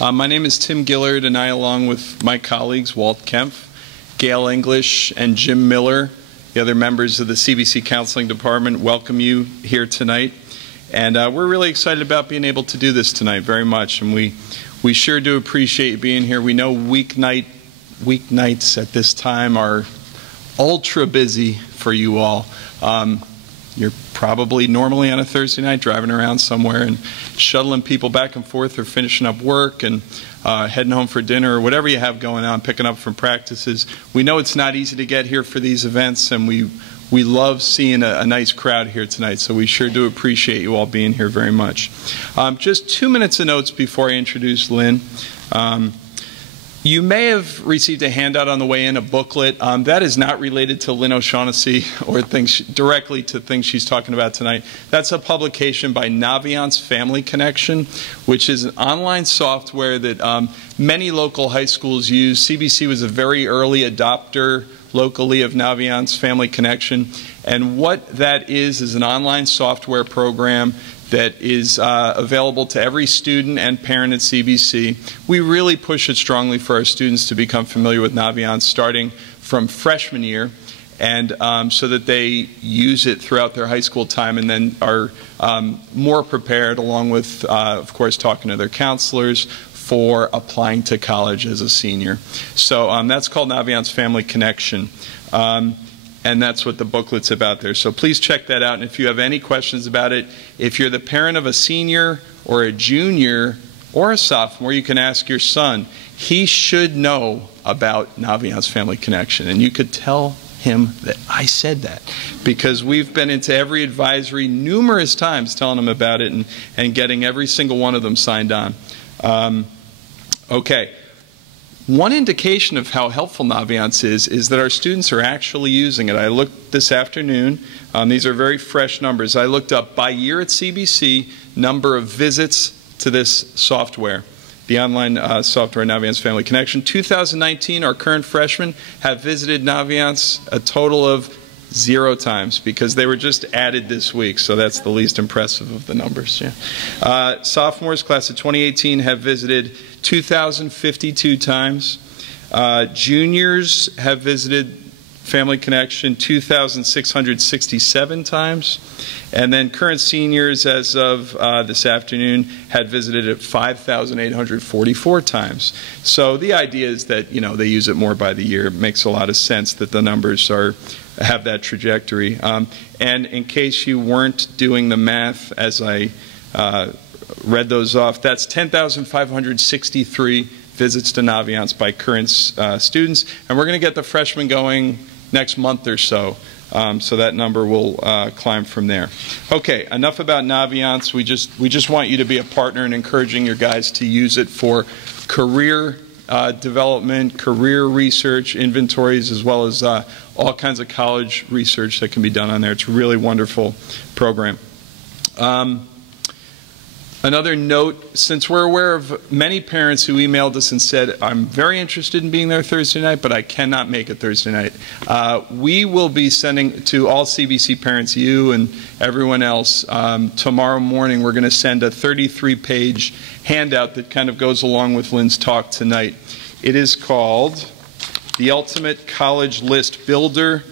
My name is Tim Gillard, and I, along with my colleagues Walt Kempf, Gail English, and Jim Miller, the other members of the CBC Counseling Department, welcome you here tonight. And we're really excited about being able to do this tonight very much, and we sure do appreciate you being here. We know weeknights at this time are ultra busy for you all. You're probably normally on a Thursday night driving around somewhere and shuttling people back and forth, or finishing up work and heading home for dinner, or whatever you have going on, picking up from practices. We know it's not easy to get here for these events, and we love seeing a nice crowd here tonight, so we sure do appreciate you all being here very much. Just 2 minutes of notes before I introduce Lynn. You may have received a handout on the way in, a booklet. That is not related to Lynn O'Shaughnessy or directly to things she's talking about tonight. That's a publication by Naviance Family Connection, which is an online software that many local high schools use. CBC was a very early adopter locally of Naviance Family Connection. And what that is an online software program that is available to every student and parent at CBC. We really push it strongly for our students to become familiar with Naviance starting from freshman year, and so that they use it throughout their high school time, and then are more prepared, along with, of course, talking to their counselors, for applying to college as a senior. So that's called Naviance Family Connection. And that's what the booklet's about there. So please check that out. And if you have any questions about it, if you're the parent of a senior or a junior or a sophomore, you can ask your son. He should know about Naviance Family Connection. And you could tell him that I said that, because we've been into every advisory numerous times telling him about it, and getting every single one of them signed on. Okay. One indication of how helpful Naviance is that our students are actually using it. I looked this afternoon. These are very fresh numbers. I looked up by year at CBC number of visits to this software, the online software Naviance Family Connection. 2019, our current freshmen have visited Naviance a total of 0 times, because they were just added this week, so that's the least impressive of the numbers. Yeah. Sophomores, class of 2018, have visited 2,052 times. Juniors have visited Family Connection 2,667 times. And then current seniors, as of this afternoon, had visited it 5,844 times. So the idea is that, you know, they use it more by the year. It makes a lot of sense that the numbers have that trajectory. And in case you weren't doing the math as I read those off, that's 10,563 visits to Naviance by current students. And we're going to get the freshmen going next month or so. So that number will climb from there. Okay, enough about Naviance. We just want you to be a partner in encouraging your guys to use it for career development, career research, inventories, as well as all kinds of college research that can be done on there. It's a really wonderful program. Another note, since we're aware of many parents who emailed us and said, I'm very interested in being there Thursday night, but I cannot make it Thursday night. We will be sending to all CBC parents, you and everyone else, tomorrow morning we're going to send a 33-page handout that kind of goes along with Lynn's talk tonight. It is called The Ultimate College List Builder,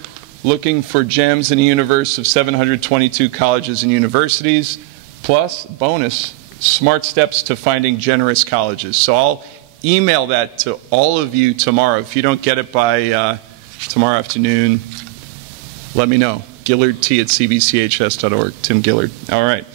Looking for Gems in a Universe of 722 Colleges and Universities, plus bonus, Smart Steps to Finding Generous Colleges. So I'll email that to all of you tomorrow. If you don't get it by tomorrow afternoon, let me know. GillardT@cbchs.org. Tim Gillard. All right.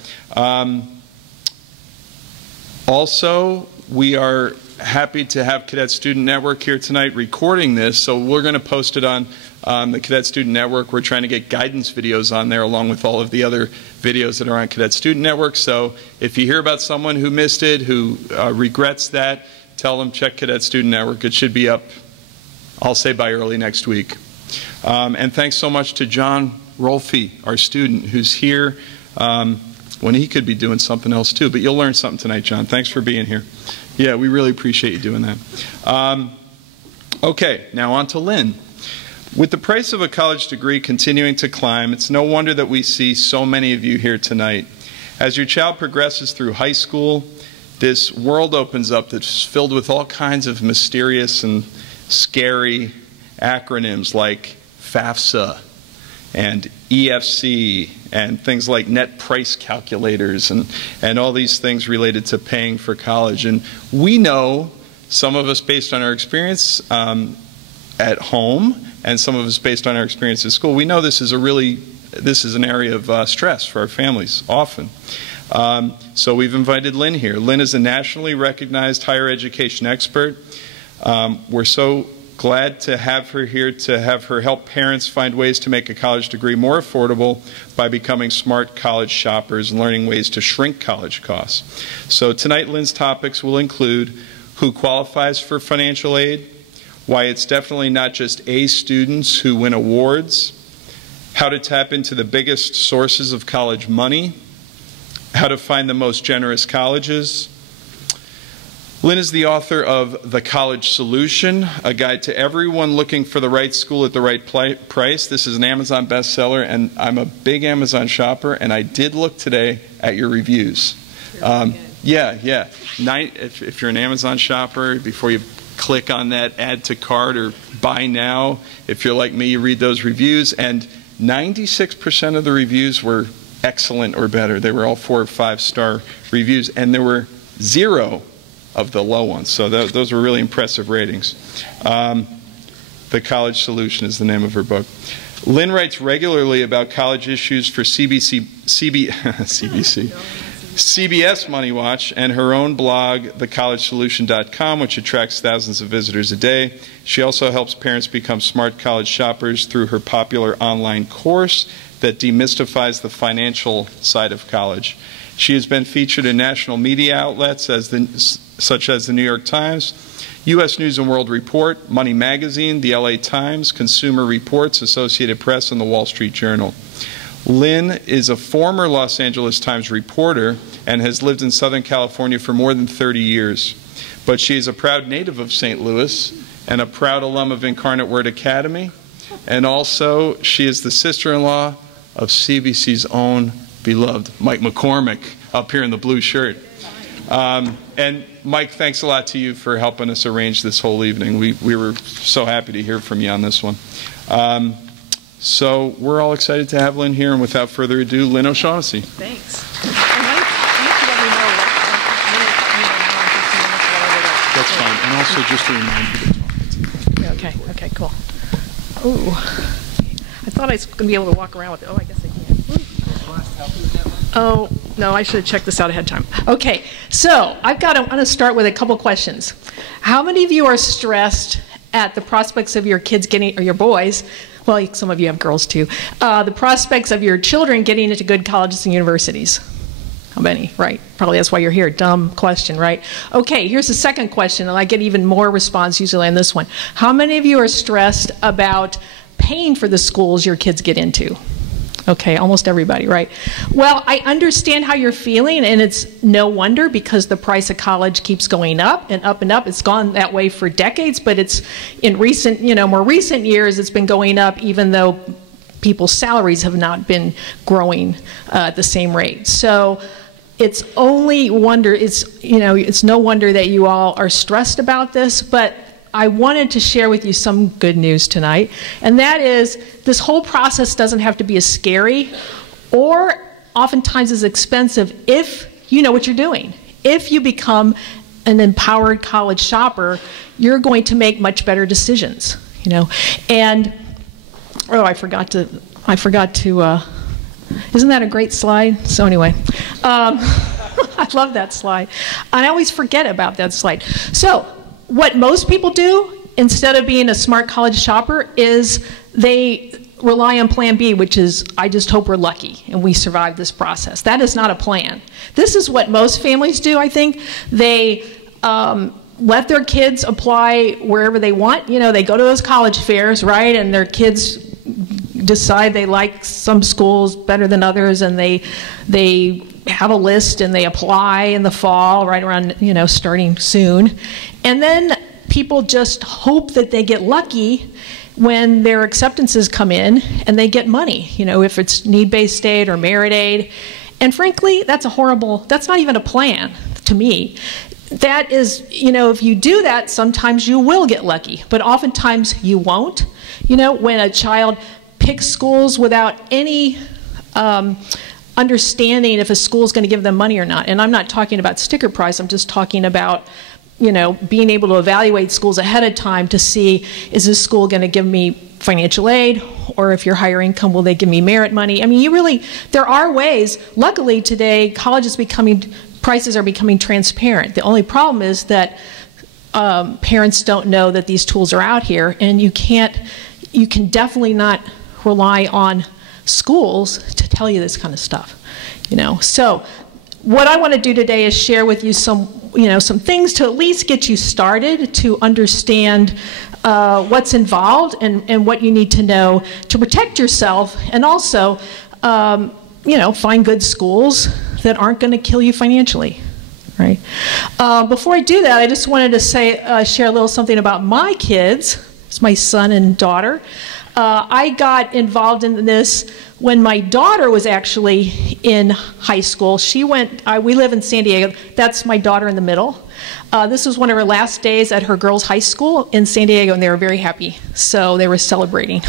Also, we are happy to have Cadet Student Network here tonight recording this, so we're going to post it on the Cadet Student Network. We're trying to get guidance videos on there along with all of the other videos that are on Cadet Student Network. So if you hear about someone who missed it, who regrets that, tell them check Cadet Student Network. It should be up, I'll say, by early next week. And thanks so much to John Rolfe, our student, who's here when he could be doing something else too. But you'll learn something tonight, John. Thanks for being here. Yeah, we really appreciate you doing that. Okay, now on to Lynn. With the price of a college degree continuing to climb, it's no wonder that we see so many of you here tonight. As your child progresses through high school, this world opens up that's filled with all kinds of mysterious and scary acronyms like FAFSA and EFC and things like net price calculators and all these things related to paying for college. And we know, some of us based on our experience at home and some of us based on our experience at school, we know this is an area of stress for our families often. So we've invited Lynn here. Lynn is a nationally recognized higher education expert. We're so glad to have her here to have her help parents find ways to make a college degree more affordable by becoming smart college shoppers and learning ways to shrink college costs. So tonight Lynn's topics will include who qualifies for financial aid, why it's definitely not just A students who win awards, how to tap into the biggest sources of college money, how to find the most generous colleges. Lynn is the author of The College Solution, a guide to everyone looking for the right school at the right price. This is an Amazon bestseller, and I'm a big Amazon shopper, and I did look today at your reviews. Yeah. If you're an Amazon shopper, before you click on that add to cart or buy now, if you're like me, you read those reviews, and 96% of the reviews were excellent or better. They were all 4 or 5 star reviews, and there were 0 of the low ones. So those were really impressive ratings. The College Solution is the name of her book. Lynn writes regularly about college issues for CBS Money Watch and her own blog, thecollegesolution.com, which attracts thousands of visitors a day. She also helps parents become smart college shoppers through her popular online course that demystifies the financial side of college. She has been featured in national media outlets such as the New York Times, U.S. News & World Report, Money Magazine, the LA Times, Consumer Reports, Associated Press, and the Wall Street Journal. Lynn is a former Los Angeles Times reporter and has lived in Southern California for more than 30 years. But she is a proud native of St. Louis and a proud alum of Incarnate Word Academy. And also, she is the sister-in-law of CBC's own beloved Mike McCormick up here in the blue shirt. And Mike, thanks a lot to you for helping us arrange this whole evening. We were so happy to hear from you on this one. So we're all excited to have Lynn here, and without further ado, Lynn O'Shaughnessy. Thanks. That's fine. And also just to remind you to talk. Okay, cool. Ooh. I thought I was going to be able to walk around with it. Oh, I guess I can. Oh, no, I should have checked this out ahead of time. Okay, so I'm going to start with a couple questions. How many of you are stressed at the prospects of your kids getting, or your boys, well, some of you have girls too, the prospects of your children getting into good colleges and universities? How many? Right. Probably that's why you're here. Dumb question, right? Okay, here's the second question, and I get even more response usually on this one. How many of you are stressed about paying for the schools your kids get into? Okay, almost everybody, right? Well, I understand how you're feeling, and it's no wonder because the price of college keeps going up and up and up. It's gone that way for decades, but it's in recent, more recent years, it's been going up even though people's salaries have not been growing at the same rate. So it's only wonder, it's no wonder that you all are stressed about this, but I wanted to share with you some good news tonight, and that is this whole process doesn't have to be as scary or oftentimes as expensive if you know what you're doing. If you become an empowered college shopper, you're going to make much better decisions, And oh, I forgot to. Isn't that a great slide? So anyway, I love that slide. I always forget about that slide. So what most people do instead of being a smart college shopper is they rely on plan B, which is, I just hope we're lucky and we survive this process. That is not a plan. This is what most families do, I think. They let their kids apply wherever they want. They go to those college fairs, right, and their kids decide they like some schools better than others, and they have a list and they apply in the fall, right around, starting soon. And then people just hope that they get lucky when their acceptances come in and they get money, if it's need-based aid or merit aid. And frankly, that's not even a plan. to me. That is, you know, if you do that, sometimes you will get lucky, but oftentimes you won't. You know, when a child picks schools without any understanding if a school is going to give them money or not, and I'm not talking about sticker price, I'm just talking about, you know, being able to evaluate schools ahead of time to see, is this school going to give me financial aid, or if you're higher income, will they give me merit money? I mean, you really, there are ways. Luckily today, prices are becoming transparent. The only problem is that parents don't know that these tools are out here, and you can definitely not rely on schools to tell you this kind of stuff, you know. So what I want to do today is share with you some things to at least get you started to understand what's involved and what you need to know to protect yourself, and also find good schools that aren't going to kill you financially, right? Before I do that, I just wanted to share a little something about my kids. It's my son and daughter. I got involved in this when my daughter was actually in high school. We live in San Diego. That's my daughter in the middle. This was one of her last days at her girls' high school in San Diego, and they were very happy. So they were celebrating.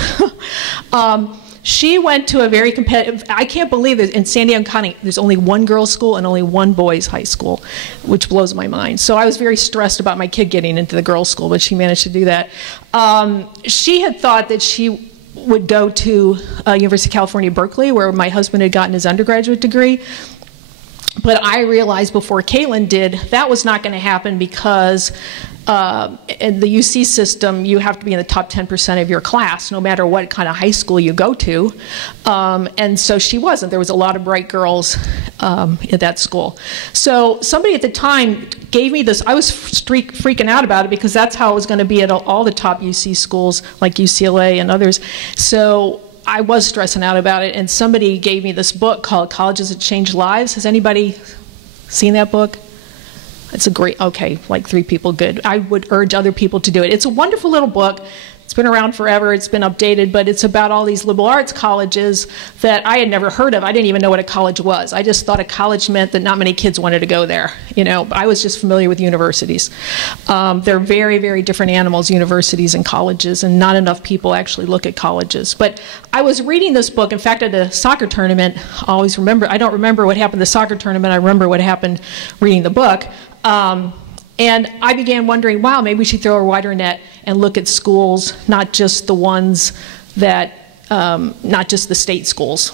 She went to a very competitive, I can't believe that in San Diego County there's only one girls' school and only one boys' high school, which blows my mind. So I was very stressed about my kid getting into the girls' school, but she managed to do that. She had thought that she would go to University of California, Berkeley, where my husband had gotten his undergraduate degree. But I realized before Caitlin did, that was not going to happen because in the UC system, you have to be in the top 10% of your class, no matter what kind of high school you go to. And so she wasn't. There was a lot of bright girls at that school. So somebody at the time gave me this. I was freaking out about it because that's how it was going to be at all the top UC schools, like UCLA and others. So I was stressing out about it, and somebody gave me this book called Colleges That Change Lives. Has anybody seen that book? It's a great, okay, like 3 people, good. I would urge other people to do it. It's a wonderful little book. It's been around forever. It's been updated, but it's about all these liberal arts colleges that I had never heard of. I didn't even know what a college was. I just thought a college meant that not many kids wanted to go there. You know, I was just familiar with universities. They're very, very different animals, universities and colleges, and not enough people actually look at colleges. But I was reading this book. In fact, at a soccer tournament, I don't remember what happened at the soccer tournament. I remember what happened reading the book. And I began wondering, wow, maybe we should throw a wider net and look at schools, not just the ones that, not just the state schools.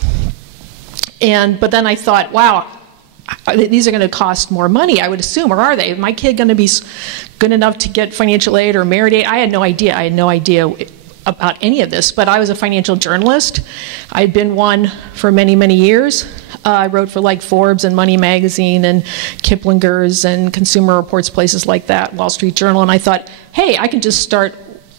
But then I thought, wow, these are going to cost more money, I would assume, or are they? Is my kid going to be good enough to get financial aid or merit aid? I had no idea. I had no idea about any of this, but I was a financial journalist. I'd been one for many, many years. I wrote for like Forbes and Money Magazine and Kiplinger's and Consumer Reports, places like that, Wall Street Journal, and I thought, hey, I can just start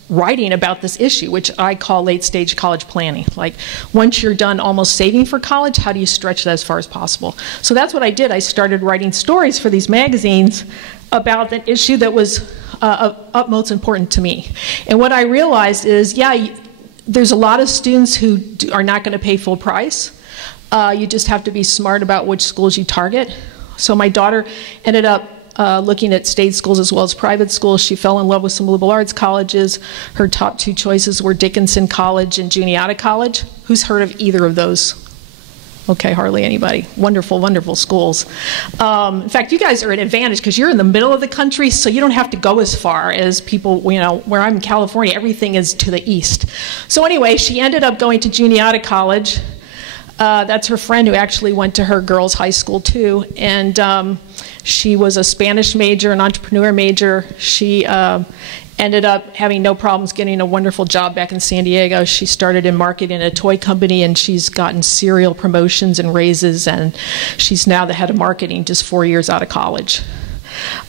writing about this issue, which I call late-stage college planning. Like, once you're done almost saving for college, how do you stretch that as far as possible? So that's what I did. I started writing stories for these magazines about the issue that was of utmost importance to me. And what I realized is, yeah, there's a lot of students who are not going to pay full price. You just have to be smart about which schools you target. So my daughter ended up looking at state schools as well as private schools. She fell in love with some liberal arts colleges. Her top 2 choices were Dickinson College and Juniata College. Who's heard of either of those? Okay, hardly anybody. Wonderful, wonderful schools. In fact, you guys are at an advantage because you're in the middle of the country, so you don't have to go as far as people, you know, where I'm in California, everything is to the east. So anyway, she ended up going to Juniata College. That's her friend who actually went to her girls' high school too, and she was a Spanish major, an entrepreneur major. She ended up having no problems getting a wonderful job back in San Diego. She started in marketing at a toy company, and she's gotten serial promotions and raises, and she's now the head of marketing just 4 years out of college.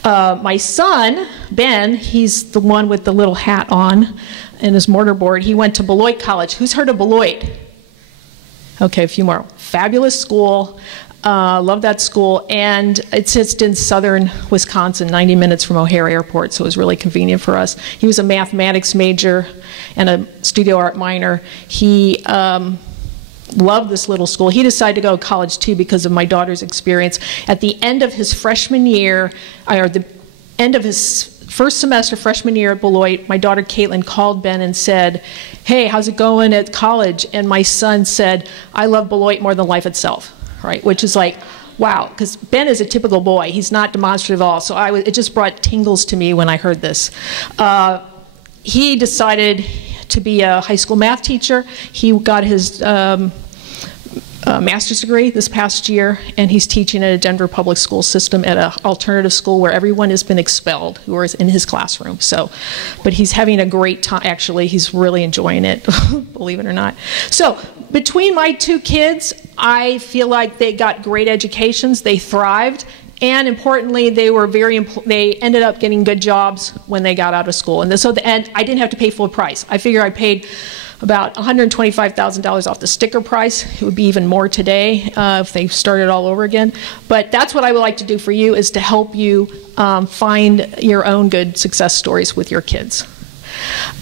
My son, Ben, he's the one with the little hat on and his mortarboard. He went to Beloit College. Who's heard of Beloit? Okay, a few more. Fabulous school. Love that school, and it sits in southern Wisconsin, 90 minutes from O'Hare Airport, so it was really convenient for us. He was a mathematics major and a studio art minor. He loved this little school. He decided to go to college too because of my daughter's experience. At the end of his freshman year, or the end of his first semester freshman year at Beloit, my daughter Caitlin called Ben and said, "Hey, how's it going at college?" And my son said, "I love Beloit more than life itself," right? Which is like, wow, because Ben is a typical boy. He's not demonstrative at all. So it just brought tingles to me when I heard this. He decided to be a high school math teacher. He got his master's degree this past year, and he's teaching at a Denver public school system at an alternative school where everyone has been expelled who is in his classroom. So, but he's having a great time. Actually, he's really enjoying it, believe it or not. So between my two kids, I feel like they got great educations. They thrived. And importantly, they ended up getting good jobs when they got out of school. And so I didn't have to pay full price. I figure I paid about $125,000 off the sticker price. It would be even more today if they started all over again. But that's what I would like to do for you, is to help you find your own good success stories with your kids.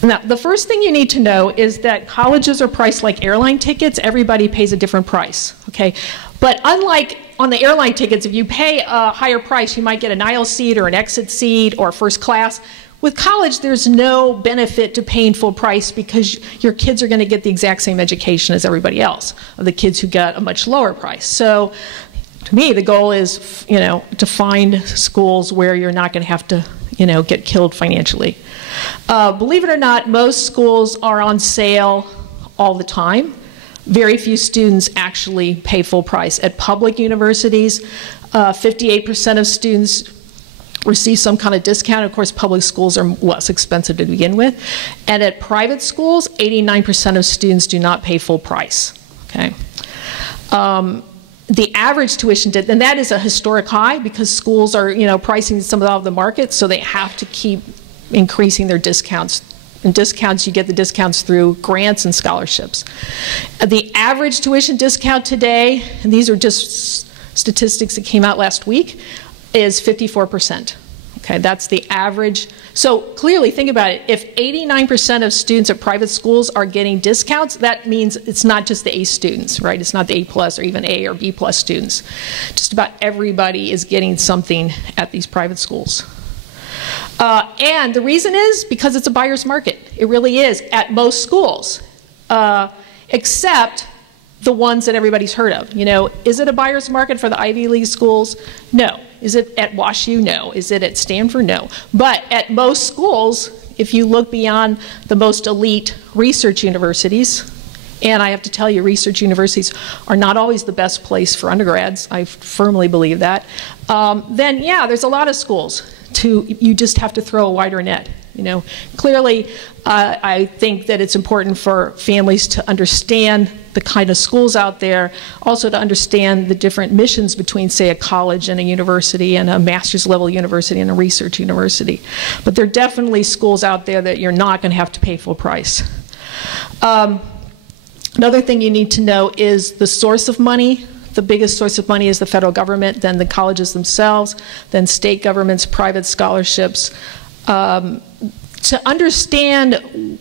Now, the first thing you need to know is that colleges are priced like airline tickets. Everybody pays a different price, okay? But unlike on the airline tickets, if you pay a higher price, you might get an aisle seat or an exit seat or first class. With college, there's no benefit to paying full price because your kids are going to get the exact same education as everybody else, of the kids who got a much lower price. So to me, the goal is, to find schools where you're not going to have to, get killed financially. Believe it or not, most schools are on sale all the time. Very few students actually pay full price. At public universities, 58% of students receive some kind of discount. Of course, public schools are less expensive to begin with. And at private schools, 89% of students do not pay full price. Okay. The average tuition, and that is a historic high because schools are, pricing some of the market, so they have to keep increasing their discounts. And discounts, you get the discounts through grants and scholarships. The average tuition discount today, and these are just statistics that came out last week, is 54%. Okay, that's the average. So clearly, think about it. If 89% of students at private schools are getting discounts, that means it's not just the A students, right? It's not the A+ or even A or B+ students. Just about everybody is getting something at these private schools. And the reason is because it's a buyer's market. It really is at most schools, except the ones that everybody's heard of. Is it a buyer's market for the Ivy League schools? No. Is it at WashU? No. Is it at Stanford? No. But at most schools, if you look beyond the most elite research universities, and I have to tell you, research universities are not always the best place for undergrads. I firmly believe that. Then, yeah, there's a lot of schools. You just have to throw a wider net. Clearly, I think that it's important for families to understand the kind of schools out there, also to understand the different missions between, say, a college and a university and a master's level university and a research university. But there are definitely schools out there that you're not going to have to pay full price. Another thing you need to know is the source of money. The biggest source of money is the federal government, then the colleges themselves, then state governments, private scholarships. To understand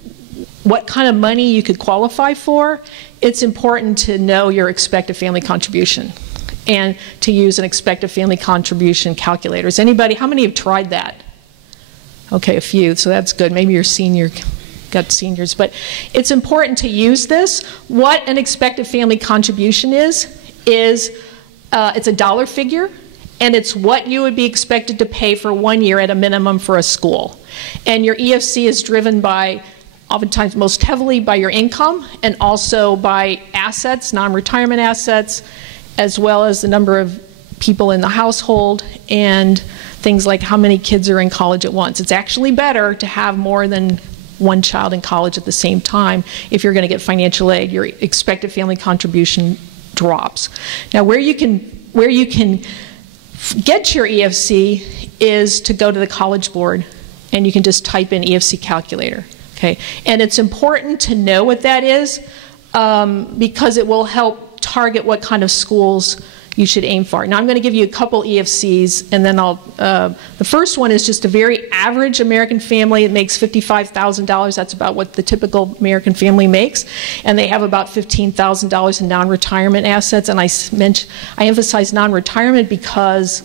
what kind of money you could qualify for, it's important to know your expected family contribution and to use an expected family contribution calculator. How many have tried that? Okay, a few, so that's good. Maybe you're got seniors, but it's important to use this. What an expected family contribution is it's a dollar figure, and it's what you would be expected to pay for 1 year at a minimum for a school. And your EFC is driven by, oftentimes most heavily, by your income and also by assets, non-retirement assets, as well as the number of people in the household and things like how many kids are in college at once. It's actually better to have more than one child in college at the same time if you're going to get financial aid. Your expected family contribution drops. Now, where you can get your EFC is to go to the College Board, and you can just type in EFC calculator. Okay, and it's important to know what that is because it will help target what kind of schools you should aim for. Now I'm going to give you a couple EFCs, and then the first one is just a very average American family. It makes $55,000. That's about what the typical American family makes. And they have about $15,000 in non-retirement assets. And I emphasize non-retirement because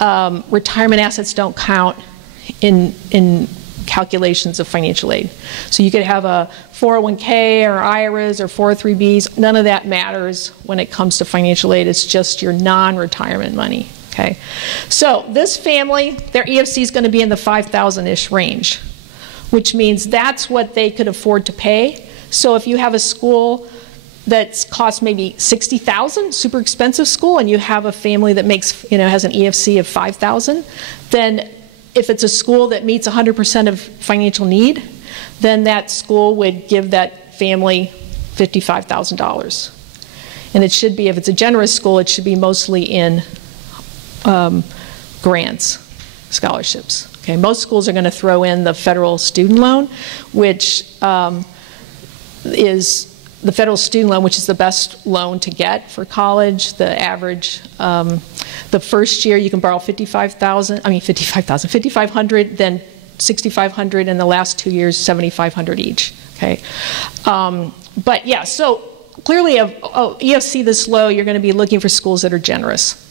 retirement assets don't count in calculations of financial aid. So you could have a 401k or IRAs or 403bs. None of that matters when it comes to financial aid. It's just your non-retirement money. Okay. So this family, their EFC is going to be in the 5,000-ish range, which means that's what they could afford to pay. So if you have a school that costs maybe $60,000, super expensive school, and you have a family that makes, has an EFC of $5,000, then if it's a school that meets 100% of financial need, then that school would give that family $55,000. And it should be, if it's a generous school, it should be mostly in grants, scholarships. Okay, most schools are going to throw in the federal student loan, which is the federal student loan, which is the best loan to get for college. The average, the first year you can borrow $5,500, then $6,500, and the last 2 years $7,500 each. Okay, but yeah, so clearly, EFC this low, you're going to be looking for schools that are generous.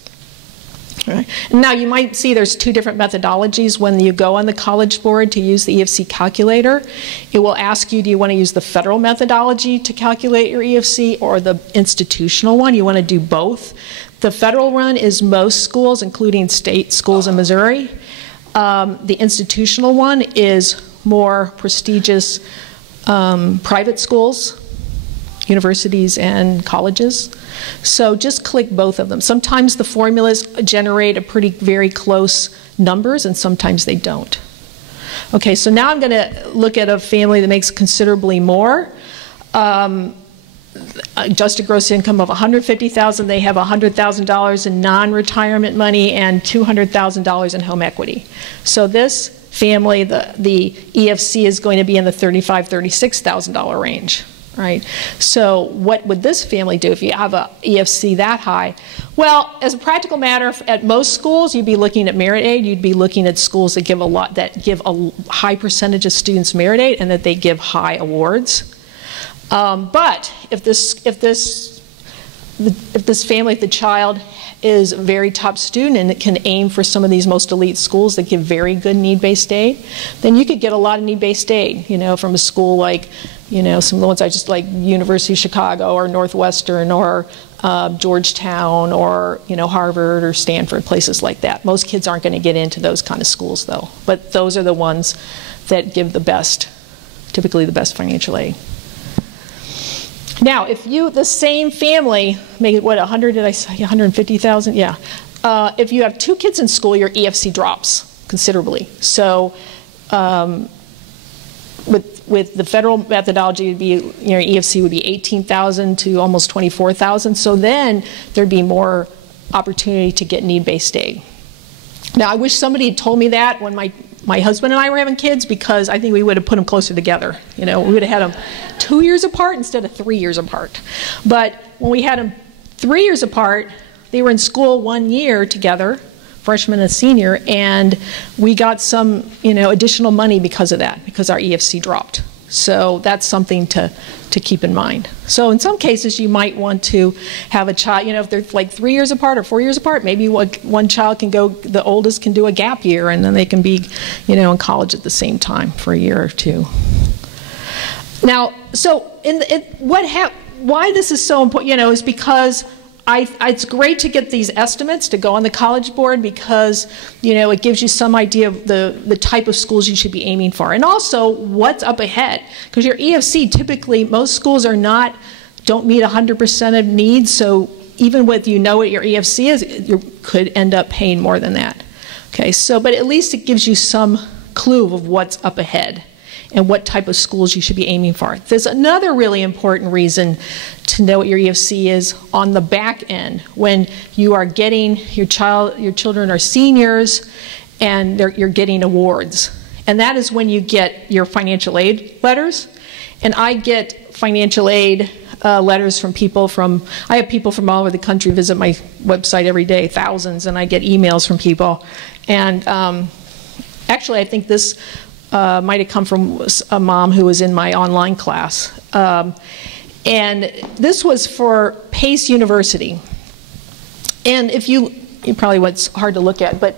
Right. Now you might see there's two different methodologies when you go on the College Board to use the EFC calculator. It will ask you, do you want to use the federal methodology to calculate your EFC or the institutional one? You want to do both. The federal one is most schools, including state schools in Missouri. The institutional one is more prestigious private schools, universities and colleges. So just click both of them. Sometimes the formulas generate very close numbers, and sometimes they don't. Okay, so now I'm going to look at a family that makes considerably more. Adjusted gross income of $150,000. They have $100,000 in non-retirement money and $200,000 in home equity. So this family, the EFC is going to be in the $35,000, $36,000 range. Right? So what would this family do if you have an EFC that high? Well, as a practical matter, at most schools, you'd be looking at merit aid. You'd be looking at schools that give a high percentage of students merit aid and that they give high awards. But if this family, if the child is a very top student and it can aim for some of these most elite schools that give very good need-based aid, then you could get a lot of need-based aid, from a school like, some of the ones I just like, University of Chicago or Northwestern or Georgetown or, Harvard or Stanford, places like that. Most kids aren't going to get into those kind of schools, though. But those are the ones that give typically the best financial aid. Now, if the same family, make what, 100, did I say 150,000? Yeah. If you have two kids in school, your EFC drops considerably. So with the federal methodology, your EFC would be 18,000 to almost 24,000. So then there'd be more opportunity to get need-based aid. Now, I wish somebody had told me that when my husband and I were having kids, because I think we would have put them closer together. We would have had them 2 years apart instead of 3 years apart. But when we had them 3 years apart, they were in school 1 year together, freshman and senior, and we got some, additional money because of that, because our EFC dropped. So that's something to keep in mind. So in some cases, you might want to have a child, if they're like 3 years apart or 4 years apart, maybe one child can go, the oldest can do a gap year, and then they can be, in college at the same time for a year or two. Now, so why this is so important, is because it's great to get these estimates to go on the College Board, because it gives you some idea of the type of schools you should be aiming for, and also what's up ahead. Because your EFC, typically most schools don't meet 100% of needs, so even with what your EFC is, you could end up paying more than that. Okay, so but at least it gives you some clue of what's up ahead and what type of schools you should be aiming for. There's another really important reason to know what your EFC is on the back end, when you are getting your children are seniors and you're getting awards. And that is when you get your financial aid letters. And I get financial aid letters from people I have people from all over the country visit my website every day, thousands, and I get emails from people. And actually, I think this might have come from a mom who was in my online class. And this was for Pace University. And if you probably what's hard to look at, but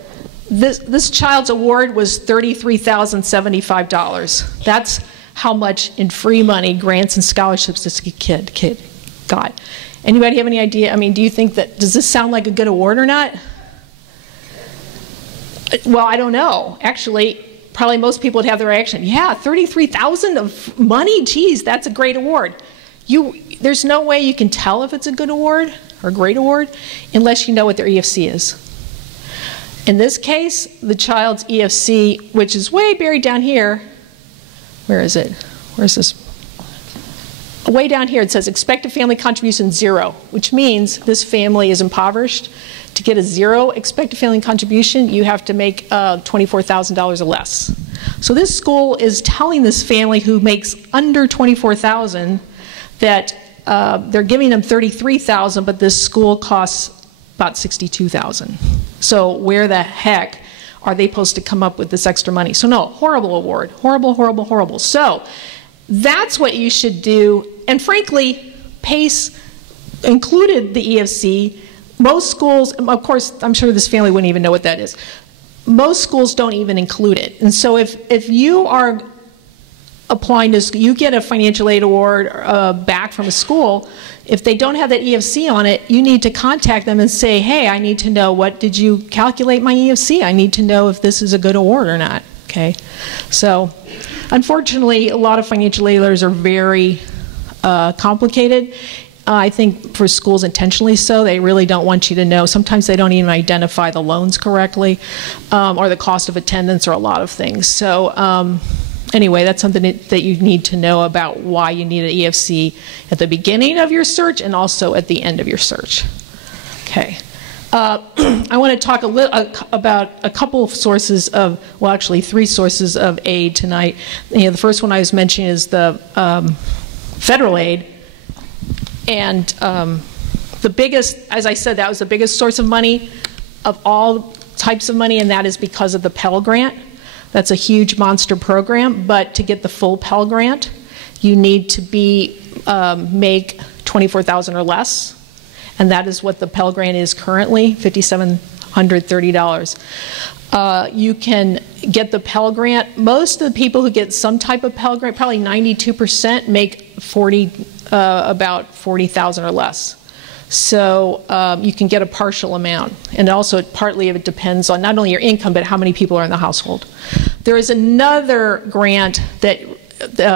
this child's award was $33,075. That's how much in free money, grants and scholarships this kid got. Anybody have any idea? I mean, do you think does this sound like a good award or not? Well, I don't know. Actually, probably most people would have the reaction, yeah, $33,000 of money? Geez, that's a great award. There's no way you can tell if it's a good award or a great award unless you know what their EFC is. In this case, the child's EFC, which is way buried down here, where is it? Where's this? Way down here it says expected family contribution 0, which means this family is impoverished. To get a 0 expected family contribution, you have to make $24,000 or less. So this school is telling this family who makes under $24,000 that they're giving them $33,000, but this school costs about $62,000. So where the heck are they supposed to come up with this extra money? So no, horrible award, horrible, horrible, horrible. So that's what you should do. And frankly, PACE included the EFC. Most schools, of course, I'm sure this family wouldn't even know what that is. Most schools don't even include it. And so if you are applying to, you get a financial aid award back from a school, if they don't have that EFC on it, you need to contact them and say, hey, I need to know, what did you calculate my EFC? I need to know if this is a good award or not, okay? So, unfortunately, a lot of financial aid letters are very complicated. I think for schools intentionally so. They really don't want you to know. Sometimes they don't even identify the loans correctly or the cost of attendance or a lot of things. So anyway, that's something that you need to know about why you need an EFC at the beginning of your search and also at the end of your search. Okay. I want to talk a little about a couple of sources of, well, actually 3 sources of aid tonight. You know, the first one I was mentioning is the federal aid. And the biggest, as I said, that was the biggest source of money of all types of money, and that is because of the Pell Grant. That's a huge monster program, but to get the full Pell Grant, you need to make $24,000 or less, and that is what the Pell Grant is currently, $5,730. You can get the Pell Grant. Most of the people who get some type of Pell Grant, probably 92%, make about $40,000 or less. So you can get a partial amount. And also, partly it depends on not only your income, but how many people are in the household. There is another grant, the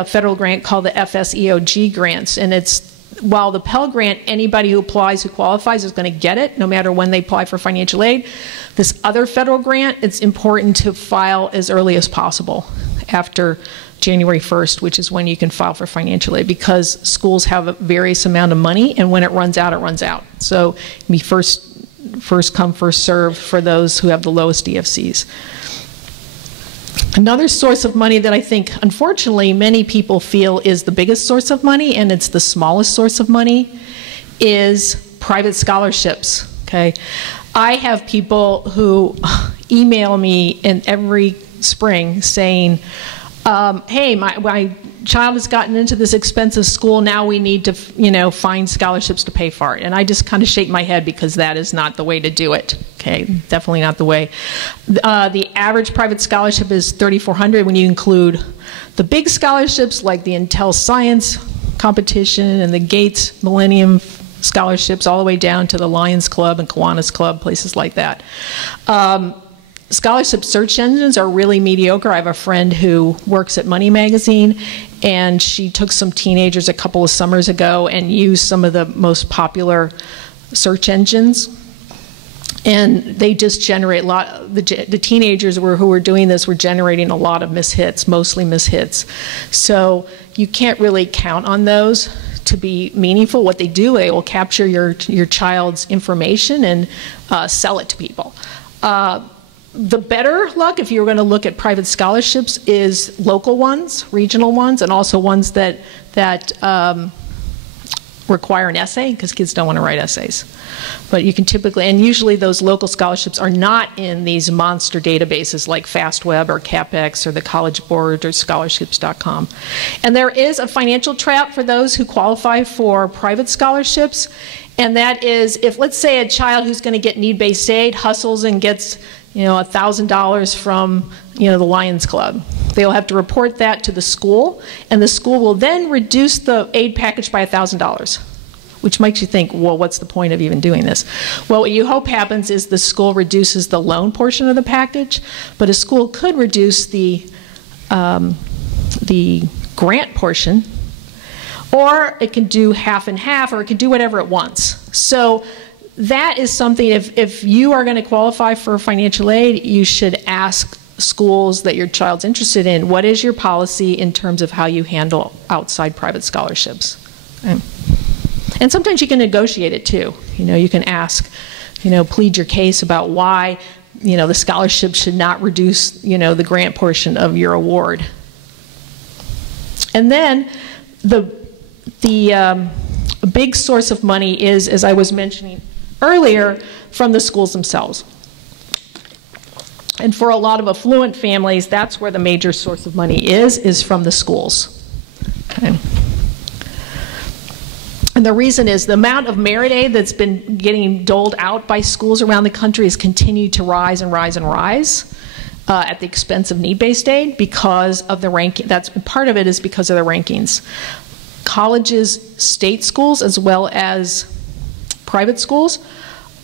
federal grant called the FSEOG grants. And it's, while the Pell Grant, anybody who applies, who qualifies, is going to get it, no matter when they apply for financial aid. This other federal grant, it's important to file as early as possible, after January 1st, which is when you can file for financial aid, because schools have a various amount of money, and when it runs out, it runs out. So be first come, first served for those who have the lowest EFCs. Another source of money that I think, unfortunately, many people feel is the biggest source of money, and it's the smallest source of money, is private scholarships, okay? I have people who email me every spring saying, hey, my child has gotten into this expensive school, now we need to, find scholarships to pay for it. And I just kind of shake my head, because that is not the way to do it. Okay, definitely not the way. The average private scholarship is $3,400 when you include the big scholarships like the Intel Science Competition and the Gates Millennium Scholarships, all the way down to the Lions Club and Kiwanis Club, places like that. Scholarship search engines are really mediocre. I have a friend who works at Money Magazine, and she took some teenagers a couple of summers ago and used some of the most popular search engines. And they just generate a lot. The teenagers who were doing this were generating a lot of mishits, mostly mishits. So you can't really count on those to be meaningful. What they do, they will capture your child's information and sell it to people. The better luck, if you're going to look at private scholarships, is local ones, regional ones, and also ones that require an essay, because kids don't want to write essays. But you can typically, and usually those local scholarships are not in these monster databases like FastWeb or CapEx or the College Board or scholarships.com. And there is a financial trap for those who qualify for private scholarships, and that is if, let's say, a child who's going to get need-based aid hustles and gets $1,000 from the Lions Club. They'll have to report that to the school, and the school will then reduce the aid package by $1,000, which makes you think, well, what's the point of even doing this? Well, what you hope happens is the school reduces the loan portion of the package, but a school could reduce the grant portion, or it can do half and half, or it can do whatever it wants. So that is something, if you are going to qualify for financial aid, you should ask schools that your child's interested in, what is your policy in terms of how you handle outside private scholarships? Okay. And sometimes you can negotiate it too. You can ask, plead your case about why, the scholarship should not reduce, the grant portion of your award. And then the big source of money is, as I was mentioning earlier, from the schools themselves. And for a lot of affluent families, that's where the major source of money is from the schools. Okay. And the reason is the amount of merit aid that's been getting doled out by schools around the country has continued to rise and rise and rise at the expense of need-based aid because of the ranking. That's part of it is because of the rankings. Colleges, state schools, as well as private schools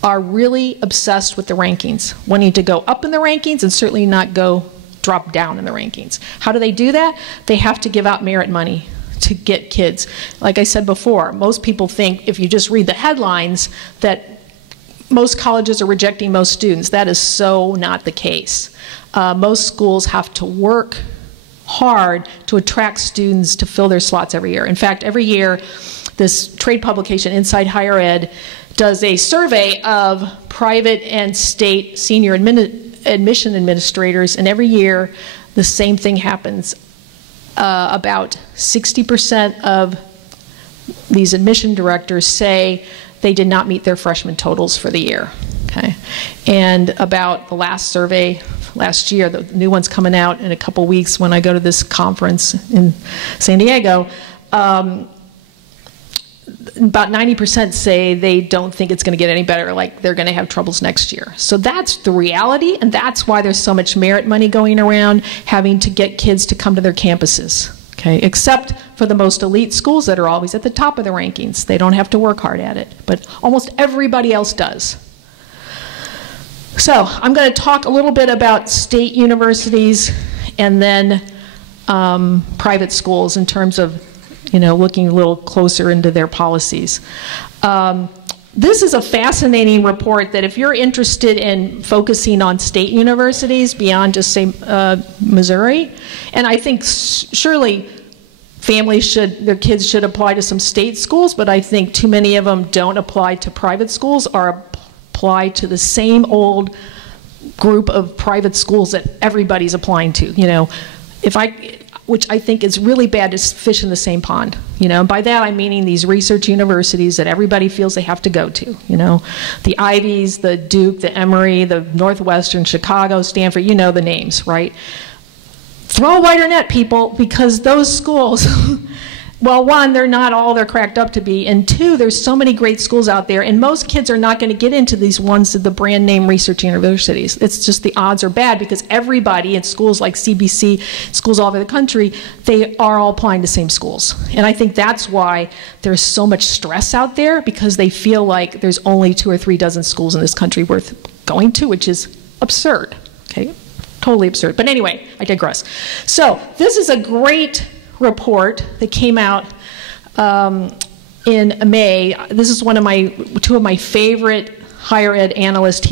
are really obsessed with the rankings, wanting to go up in the rankings and certainly not drop down in the rankings. How do they do that? They have to give out merit money to get kids. Like I said before, most people think if you just read the headlines that most colleges are rejecting most students. That is so not the case. Most schools have to work hard to attract students to fill their slots every year. In fact, every year, this trade publication, Inside Higher Ed, does a survey of private and state senior admission administrators, and every year the same thing happens. About 60% of these admission directors say they did not meet their freshman totals for the year. Okay, and about the last survey last year, the new one's coming out in a couple weeks when I go to this conference in San Diego. About 90% say they don't think it's going to get any better, like they're going to have troubles next year. So that's the reality, and that's why there's so much merit money going around having to get kids to come to their campuses, okay? Except for the most elite schools that are always at the top of the rankings. They don't have to work hard at it, but almost everybody else does. So I'm going to talk a little bit about state universities and then private schools in terms of looking a little closer into their policies. This is a fascinating report that if you're interested in focusing on state universities beyond just, say, Missouri, and I think surely families their kids should apply to some state schools, but I think too many of them don't apply to private schools or apply to the same old group of private schools that everybody's applying to. Which I think is really bad to fish in the same pond. By that I'm meaning these research universities that everybody feels they have to go to. The Ivies, the Duke, the Emory, the Northwestern, Chicago, Stanford, the names, right? Throw a wider net, people, because those schools, well, one, they're not all they're cracked up to be, and two, there's so many great schools out there, and most kids are not going to get into these ones, the brand name research universities. It's just the odds are bad because everybody in schools like CBC, schools all over the country, they are all applying to the same schools. And I think that's why there's so much stress out there, because they feel like there's only 2 or 3 dozen schools in this country worth going to, which is absurd, okay? Totally absurd. But anyway, I digress. So this is a great report that came out in May. This is one of two of my favorite higher ed analysts.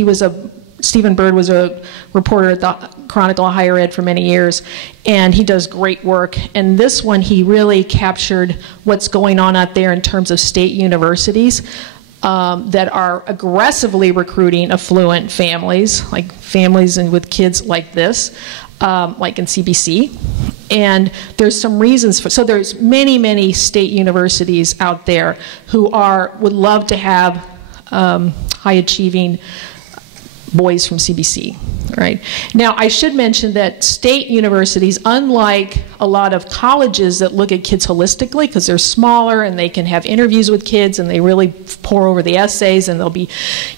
Stephen Bird was a reporter at the Chronicle of Higher Ed for many years, and he does great work. And this one, he really captured what's going on out there in terms of state universities. that are aggressively recruiting affluent families, like families and with kids like this, like in CBC. And there's some reasons for, so there's many, many state universities out there who would love to have high achieving boys from CBC, right? Now, I should mention that state universities, unlike a lot of colleges that look at kids holistically, because they're smaller and they can have interviews with kids and they really pour over the essays and they'll be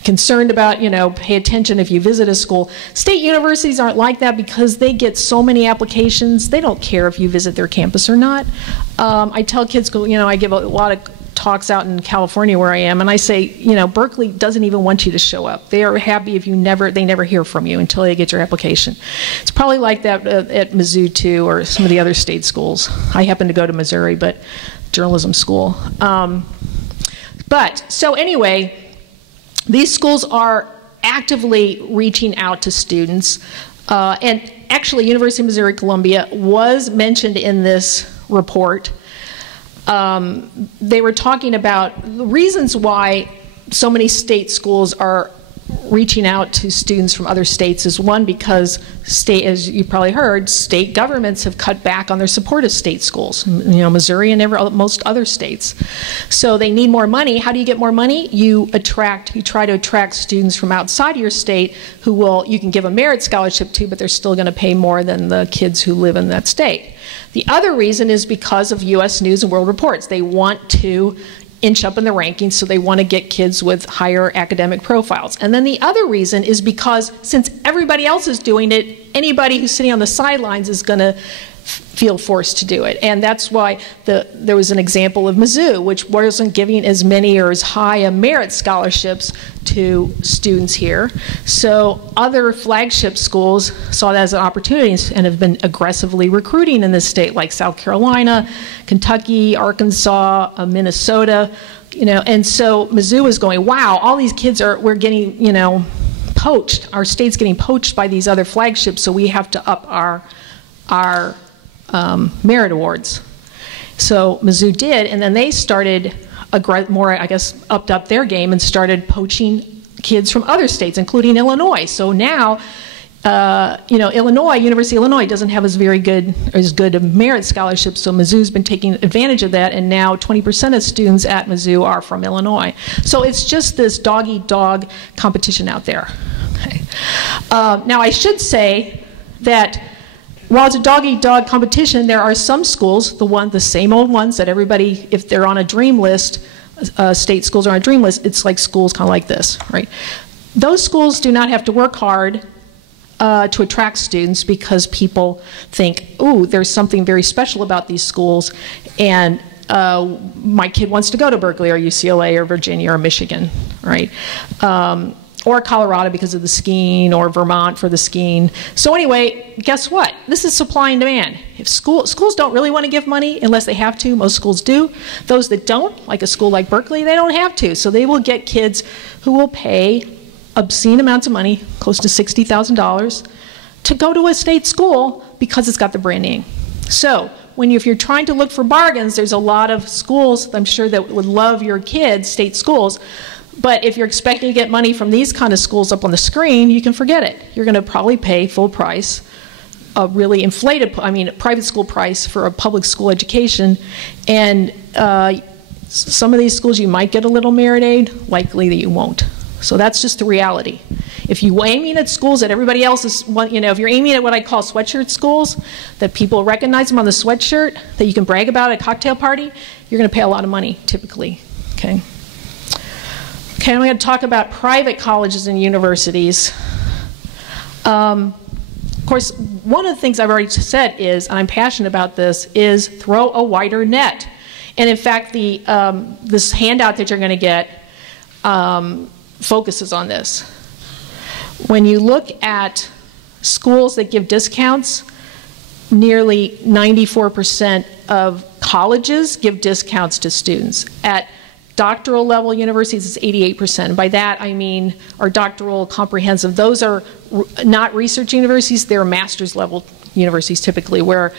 concerned about, you know, pay attention if you visit a school. State universities aren't like that because they get so many applications, they don't care if you visit their campus or not. I tell kids, you know, I give a lot of talks out in California where I am, and I say, you know, Berkeley doesn't even want you to show up. They are happy if they never hear from you until they get your application. It's probably like that at Mizzou too, or some of the other state schools. I happen to go to Missouri, but journalism school. So anyway, these schools are actively reaching out to students, and actually University of Missouri Columbia was mentioned in this report. They were talking about the reasons why so many state schools are reaching out to students from other states is one, because as you probably heard, state governments have cut back on their support of state schools, you know, Missouri and most other states. So they need more money. How do you get more money? You try to attract students from outside your state who you can give a merit scholarship to, but they're still going to pay more than the kids who live in that state. The other reason is because of U.S. News and World Reports. They want to inch up in the rankings, so they want to get kids with higher academic profiles. And then the other reason is because since everybody else is doing it, anybody who's sitting on the sidelines is going to feel forced to do it. And that's why there was an example of Mizzou, which wasn't giving as many or as high a merit scholarships to students here. So other flagship schools saw that as an opportunity and have been aggressively recruiting in this state, like South Carolina, Kentucky, Arkansas, Minnesota, you know. And so Mizzou is going, wow, all these kids we're getting, you know, poached. Our state's getting poached by these other flagships, so we have to up our merit awards. So Mizzou did, and then they started more, I guess, upped up their game and started poaching kids from other states, including Illinois. So now, you know, University of Illinois doesn't have as good a merit scholarship, so Mizzou's been taking advantage of that, and now 20% of students at Mizzou are from Illinois. So it's just this dog-eat-dog competition out there. Okay. Now I should say that while it's a dog-eat-dog competition, there are some schools, the same old ones that everybody, if they're on a dream list, state schools are on a dream list, it's like schools kind of like this, right? Those schools do not have to work hard to attract students because people think, ooh, there's something very special about these schools, and my kid wants to go to Berkeley or UCLA or Virginia or Michigan, right? Or Colorado because of the skiing, or Vermont for the skiing. So anyway, guess what? This is supply and demand. If schools don't really want to give money unless they have to. Most schools do. Those that don't, like a school like Berkeley, they don't have to. So they will get kids who will pay obscene amounts of money, close to $60,000, to go to a state school because it's got the brand name. So if you're trying to look for bargains, there's a lot of schools, I'm sure, that would love your kids, state schools. But if you're expecting to get money from these kind of schools up on the screen, you can forget it. You're going to probably pay full price, a really inflated, private school price for a public school education. And some of these schools you might get a little merit aid, likely that you won't. So that's just the reality. If you're aiming at schools that everybody else is, if you're aiming at what I call sweatshirt schools, that people recognize them on the sweatshirt, that you can brag about at a cocktail party, you're going to pay a lot of money, typically. Okay. Okay, I'm going to talk about private colleges and universities. Of course, one of the things I've already said is, and I'm passionate about this, is throw a wider net. And in fact, this handout that you're going to get focuses on this. When you look at schools that give discounts, nearly 94% of colleges give discounts to students. At doctoral level universities, it's 88%. By that I mean our doctoral comprehensive. Those are not research universities, they're master's level universities typically, where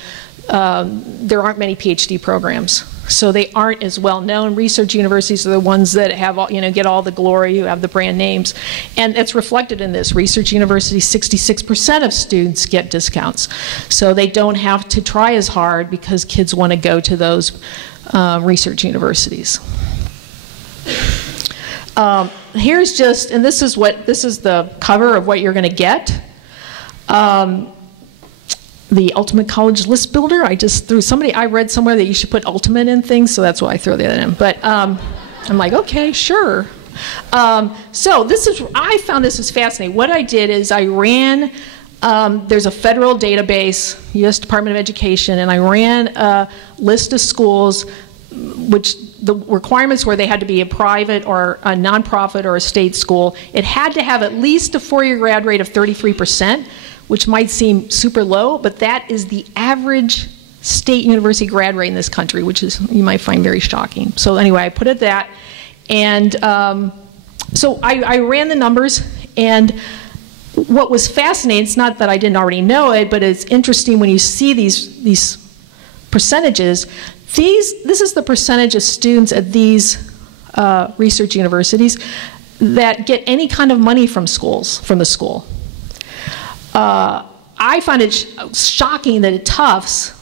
there aren't many PhD programs. So they aren't as well known. Research universities are the ones that have, get all the glory, who have the brand names. And it's reflected in this. Research universities, 66% of students get discounts. So they don't have to try as hard because kids want to go to those research universities. Here's just, and this is the cover of what you're going to get. The Ultimate College List Builder. I read somewhere that you should put ultimate in things, so that's why I throw that in. But I'm like, okay, sure. So I found this was fascinating. What I did is I ran, there's a federal database, U.S. Department of Education, and I ran a list of schools which the requirements were they had to be a private or a nonprofit or a state school. It had to have at least a 4-year grad rate of 33%, which might seem super low, but that is the average state university grad rate in this country, which is, you might find very shocking. So anyway, I put it that, and so I ran the numbers, and what was fascinating, it's not that I didn't already know it, but it's interesting when you see these percentages. This is the percentage of students at these research universities that get any kind of money from the school. I find it shocking that at Tufts,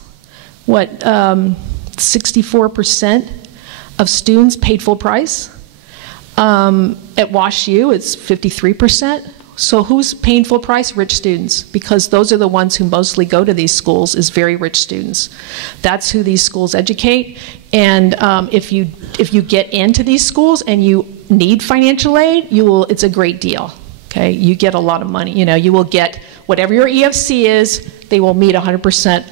64% of students paid full price. At WashU, it's 53%. So who's paying full price? Rich students, because those are the ones who mostly go to these schools, is very rich students. That's who these schools educate. And if you get into these schools and you need financial aid, it's a great deal. Okay, you get a lot of money. You will get whatever your EFC is. They will meet 100%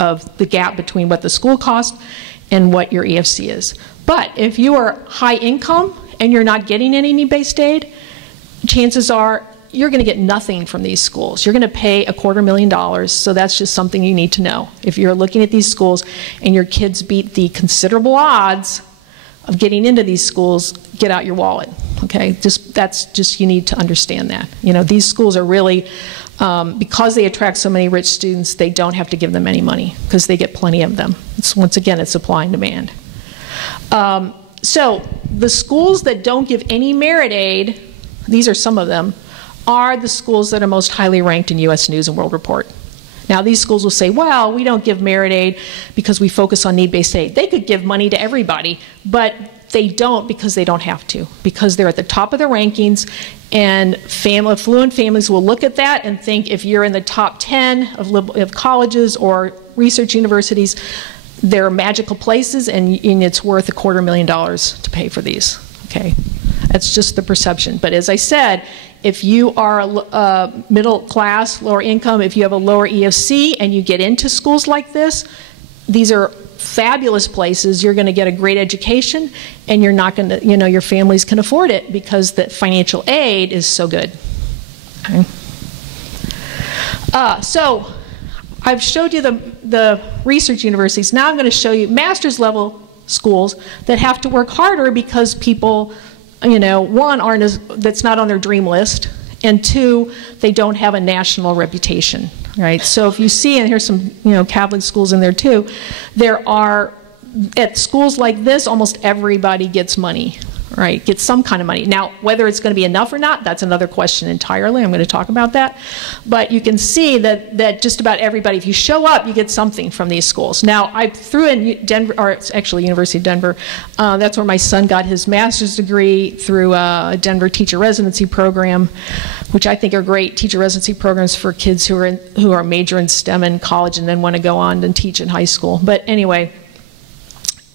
of the gap between what the school costs and what your EFC is. But if you are high income and you're not getting any need-based aid, chances are you're going to get nothing from these schools. You're going to pay $250,000, so that's just something you need to know. If you're looking at these schools and your kids beat the considerable odds of getting into these schools, get out your wallet. Okay, you need to understand that. These schools are really, because they attract so many rich students, they don't have to give them any money because they get plenty of them. Once again, it's supply and demand. So the schools that don't give any merit aid, these are some of them, are the schools that are most highly ranked in U.S. News and World Report. Now, these schools will say, well, we don't give merit aid because we focus on need-based aid. They could give money to everybody, but they don't because they don't have to, because they're at the top of the rankings, and affluent families will look at that and think if you're in the top 10 of colleges or research universities, they're magical places, and it's worth $250,000 to pay for these. Okay, that's just the perception. But as I said, if you are middle class, lower income, if you have a lower EFC and you get into schools like this, these are fabulous places. You're going to get a great education, and you're not going to, your families can afford it because the financial aid is so good. Okay. So I've showed you the research universities. Now I'm going to show you master's level schools that have to work harder because people, one, that's not on their dream list, and two, they don't have a national reputation, right? So if you see, and here's some, Catholic schools in there too, at schools like this, almost everybody gets money, right? Gets some kind of money. Now, whether it's going to be enough or not, that's another question entirely. I'm going to talk about that. But you can see that just about everybody, if you show up, you get something from these schools. Now, I threw in Denver, or it's actually University of Denver. That's where my son got his master's degree through a Denver teacher residency program, which I think are great teacher residency programs for kids who are major in STEM in college and then want to go on and teach in high school. But anyway,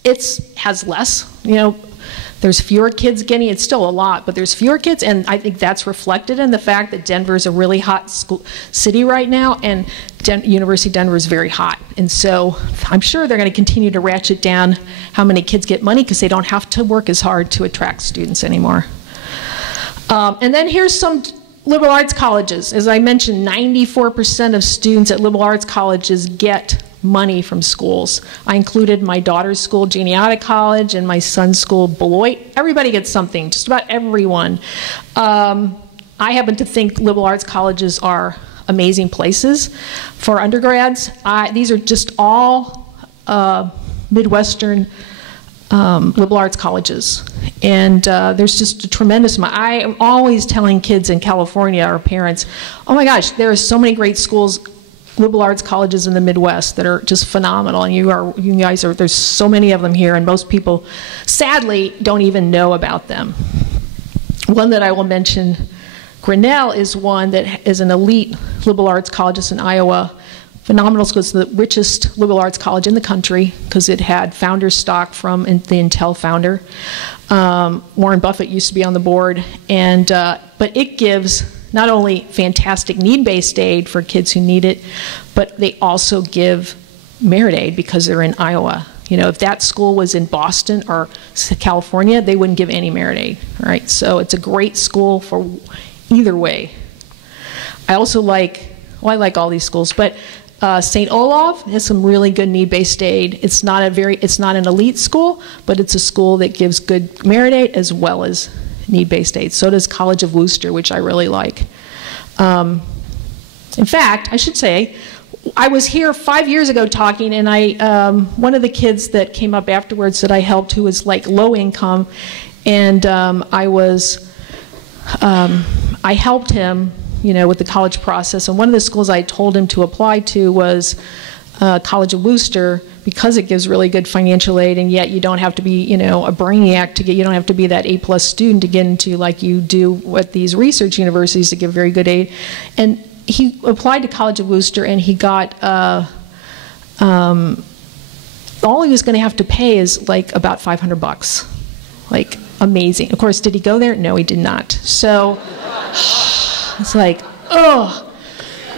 it has less, There's fewer kids getting, it's still a lot, but there's fewer kids, and I think that's reflected in the fact that Denver is a really hot city right now, and University of Denver is very hot. And so I'm sure they're going to continue to ratchet down how many kids get money because they don't have to work as hard to attract students anymore. And then here's some liberal arts colleges. As I mentioned, 94% of students at liberal arts colleges get money from schools. I included my daughter's school, Juniata College, and my son's school, Beloit. Everybody gets something, just about everyone. I happen to think liberal arts colleges are amazing places for undergrads. These are just all Midwestern liberal arts colleges. And there's just a tremendous amount. I am always telling kids in California, or parents, oh my gosh, there are so many great schools, liberal arts colleges in the Midwest that are just phenomenal. And you guys are, there's so many of them here, and most people, sadly, don't even know about them. One that I will mention, Grinnell, is one that is an elite liberal arts college. It's in Iowa. Phenomenal school. It's the richest liberal arts college in the country because it had founder stock from the Intel founder. Warren Buffett used to be on the board. And, but it gives not only fantastic need-based aid for kids who need it, but they also give merit aid because they're in Iowa. You know, if that school was in Boston or California, they wouldn't give any merit aid, right? So it's a great school for either way. I also like, well, I like all these schools, but St. Olaf has some really good need-based aid. It's not an elite school, but it's a school that gives good merit aid as well as need-based aid. So does College of Wooster, which I really like. In fact, I should say, I was here 5 years ago talking, and one of the kids that came up afterwards that I helped, who was like low income, and I helped him, you know, with the college process. And one of the schools I told him to apply to was College of Wooster, because it gives really good financial aid, and yet you don't have to be, you know, a brainiac to get, you don't have to be that A+ student to get into, like you do at these research universities, to give very good aid. And he applied to College of Wooster, and he got, all he was going to have to pay is like about $500. Like, amazing. Of course, did he go there? No, he did not. So it's like, oh.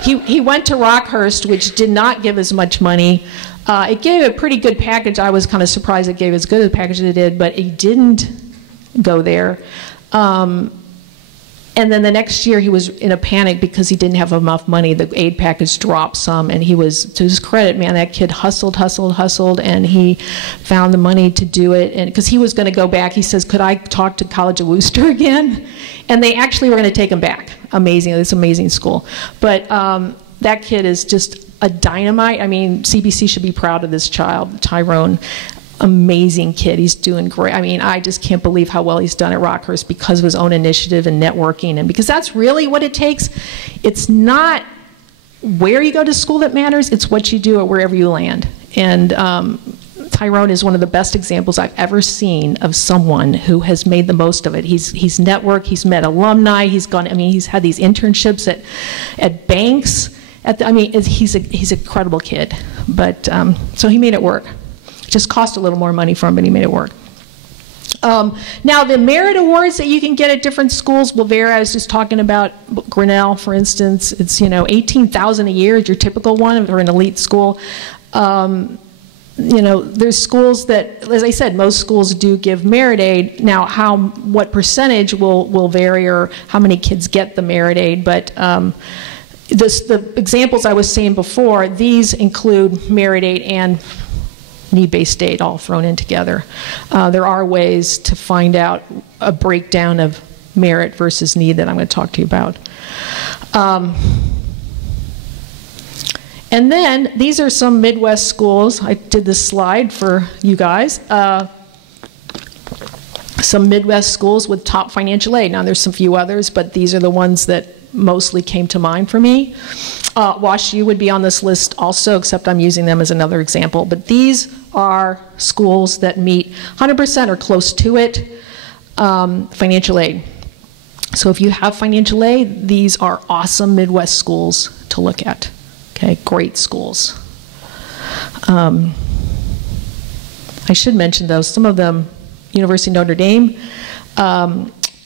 He went to Rockhurst, which did not give as much money. It gave a pretty good package. I was kind of surprised it gave as good a package as it did, but he didn't go there. And then the next year he was in a panic because he didn't have enough money. The aid package dropped some, and he was, to his credit, man, that kid hustled, and he found the money to do it. And because he was going to go back, he says, could I talk to College of Wooster again? And they actually were going to take him back. Amazing, it's an amazing school. But that kid is just a dynamite. I mean, CBC should be proud of this child, Tyrone. Amazing kid. He's doing great. I mean, I just can't believe how well he's done at Rockhurst because of his own initiative and networking, and because that's really what it takes. It's not where you go to school that matters, it's what you do at wherever you land. And Tyrone is one of the best examples I've ever seen of someone who has made the most of it. He's networked, he's met alumni, he's gone, I mean, he's had these internships at banks. He's an incredible kid. But, so he made it work. Just cost a little more money for him, but he made it work. Now, the merit awards that you can get at different schools will vary. I was just talking about Grinnell, for instance. It's, you know, $18,000 a year is your typical one for an elite school. You know, there's schools that, as I said, most schools do give merit aid. Now, what percentage will vary, or how many kids get the merit aid, but the examples I was saying before, these include merit aid and need-based aid all thrown in together. There are ways to find out a breakdown of merit versus need that I'm going to talk to you about. And then these are some Midwest schools. I did this slide for you guys. Some Midwest schools with top financial aid. Now there's some few others, but these are the ones that mostly came to mind for me. Wash U would be on this list also, except I'm using them as another example. But these are schools that meet 100% or close to it financial aid. So if you have financial aid, these are awesome Midwest schools to look at. Okay, great schools. I should mention those. Some of them, University of Notre Dame,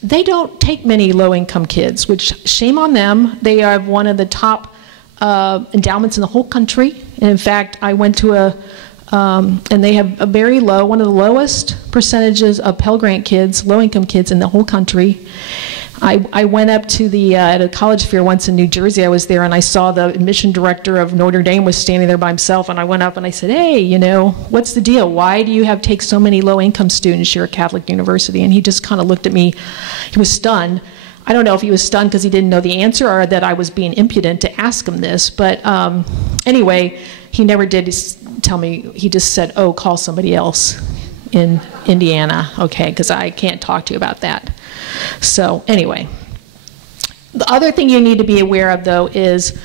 they don't take many low-income kids, which shame on them. They have one of the top endowments in the whole country. And in fact, I went to and they have a very low, one of the lowest percentages of Pell Grant kids, low-income kids in the whole country. I went up to at a college fair once in New Jersey. I was there, and I saw the admission director of Notre Dame was standing there by himself, and I went up and I said, hey, you know, what's the deal? Why do you take so many low-income students here at Catholic University? And he just kind of looked at me. He was stunned. I don't know if he was stunned because he didn't know the answer or that I was being impudent to ask him this, but anyway, he never did tell me, he just said, oh, call somebody else in Indiana, okay, because I can't talk to you about that. So anyway, the other thing you need to be aware of, though, is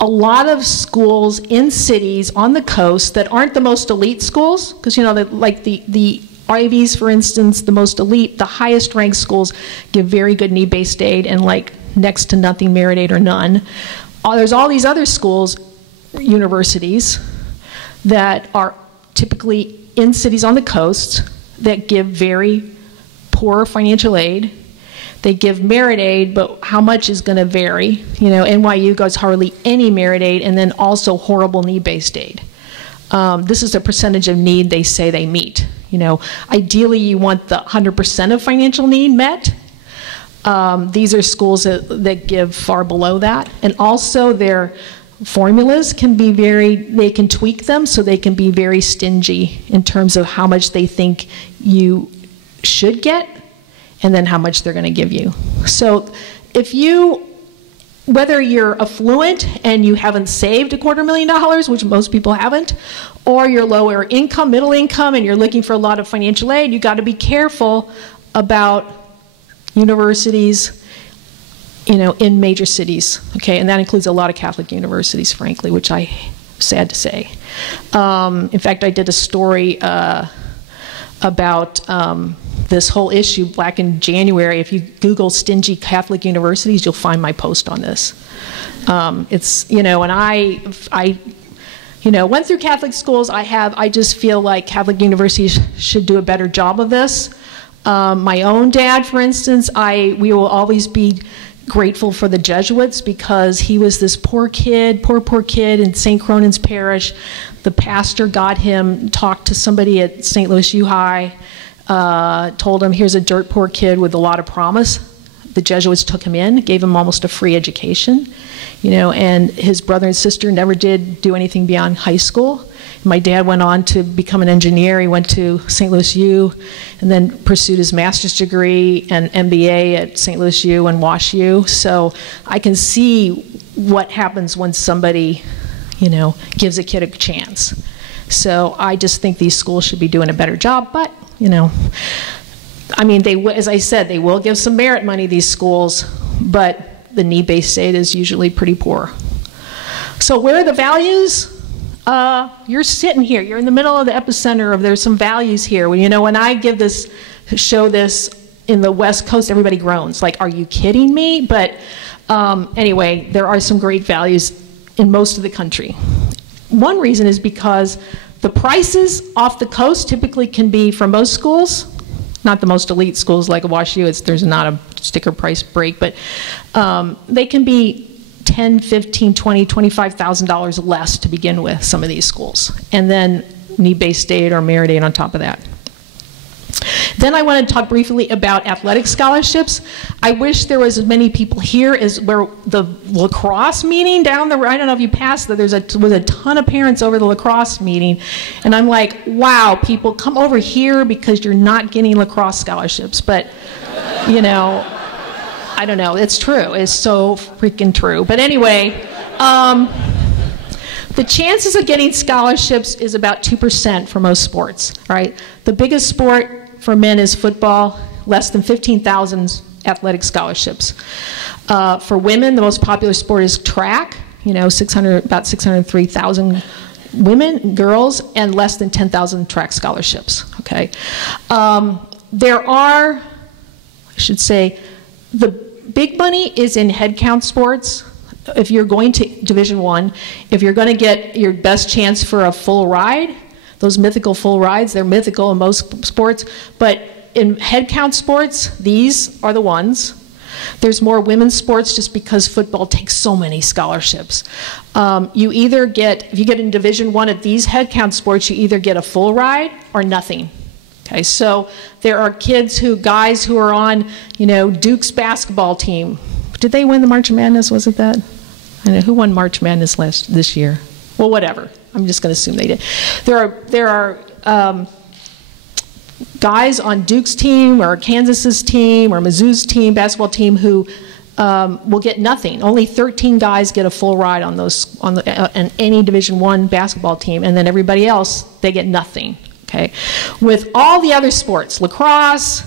a lot of schools in cities on the coast that aren't the most elite schools, because, you know, like the Ivies, for instance, the most elite, the highest ranked schools give very good need-based aid and like next to nothing merit aid or none. There's all these other schools, universities, that are typically in cities on the coast that give very poor financial aid. They give merit aid, but how much is going to vary? You know, NYU goes hardly any merit aid, and then also horrible need-based aid. This is a percentage of need they say they meet. You know, ideally you want the 100% of financial need met. These are schools that give far below that, and also their formulas can be they can tweak them so they can be very stingy in terms of how much they think you should get and then how much they're going to give you. So if whether you're affluent and you haven't saved $250,000, which most people haven't, or you're lower income, middle income, and you're looking for a lot of financial aid, you got to be careful about universities, you know, in major cities, okay? And that includes a lot of Catholic universities, frankly, which I'm sad to say. In fact, I did a story about this whole issue back in January. If you Google stingy Catholic universities, you'll find my post on this. It's, you know, and I you know, went through Catholic schools. I just feel like Catholic universities should do a better job of this. My own dad, for instance, we will always be grateful for the Jesuits because he was this poor kid in St. Cronin's Parish. The pastor got him, talked to somebody at St. Louis U High, told him, here's a dirt poor kid with a lot of promise. The Jesuits took him in, gave him almost a free education, you know, and his brother and sister never did do anything beyond high school. My dad went on to become an engineer. He went to St. Louis U and then pursued his master's degree and MBA at St. Louis U and Wash U. So I can see what happens when somebody, you know, gives a kid a chance. So I just think these schools should be doing a better job, but, you know, I mean, as I said, they will give some merit money, these schools, but the need-based aid is usually pretty poor. So where are the values? You're sitting here. You're in the middle of the epicenter of, there's some values here. When, you know, when I show this in the West Coast, everybody groans. Like, are you kidding me? But anyway, there are some great values in most of the country. One reason is because the prices off the coast typically can be, for most schools, not the most elite schools like WashU, there's not a sticker price break, but they can be $10,000, $15,000, $20,000, $25,000 less to begin with, some of these schools. And then need-based aid or merit aid on top of that. Then I want to talk briefly about athletic scholarships. I wish there was as many people here as where the lacrosse meeting down the road. I don't know if you passed that. Was a ton of parents over the lacrosse meeting. And I'm like, wow, people, come over here because you're not getting lacrosse scholarships. But, you know, I don't know. It's true. It's so freaking true. But anyway, the chances of getting scholarships is about 2% for most sports, right? The biggest sport for men is football, less than 15,000 athletic scholarships. For women, the most popular sport is track, you know, about 603,000 women, girls, and less than 10,000 track scholarships, okay? There are, I should say, the big money is in head count sports. If you're going to Division I, if you're going to get your best chance for a full ride, those mythical full rides, they're mythical in most sports, but in head count sports, these are the ones. There's more women's sports just because football takes so many scholarships. You either get, if you get in Division I at these head count sports, you either get a full ride or nothing. Okay, so there are guys who are on, you know, Duke's basketball team. Did they win the March Madness? Was it that? I don't know who won March Madness this year. Well, whatever. I'm just going to assume they did. There are guys on Duke's team or Kansas's team or Mizzou's team, basketball team, who will get nothing. Only 13 guys get a full ride on any Division I basketball team, and then everybody else, they get nothing. Okay, with all the other sports, lacrosse,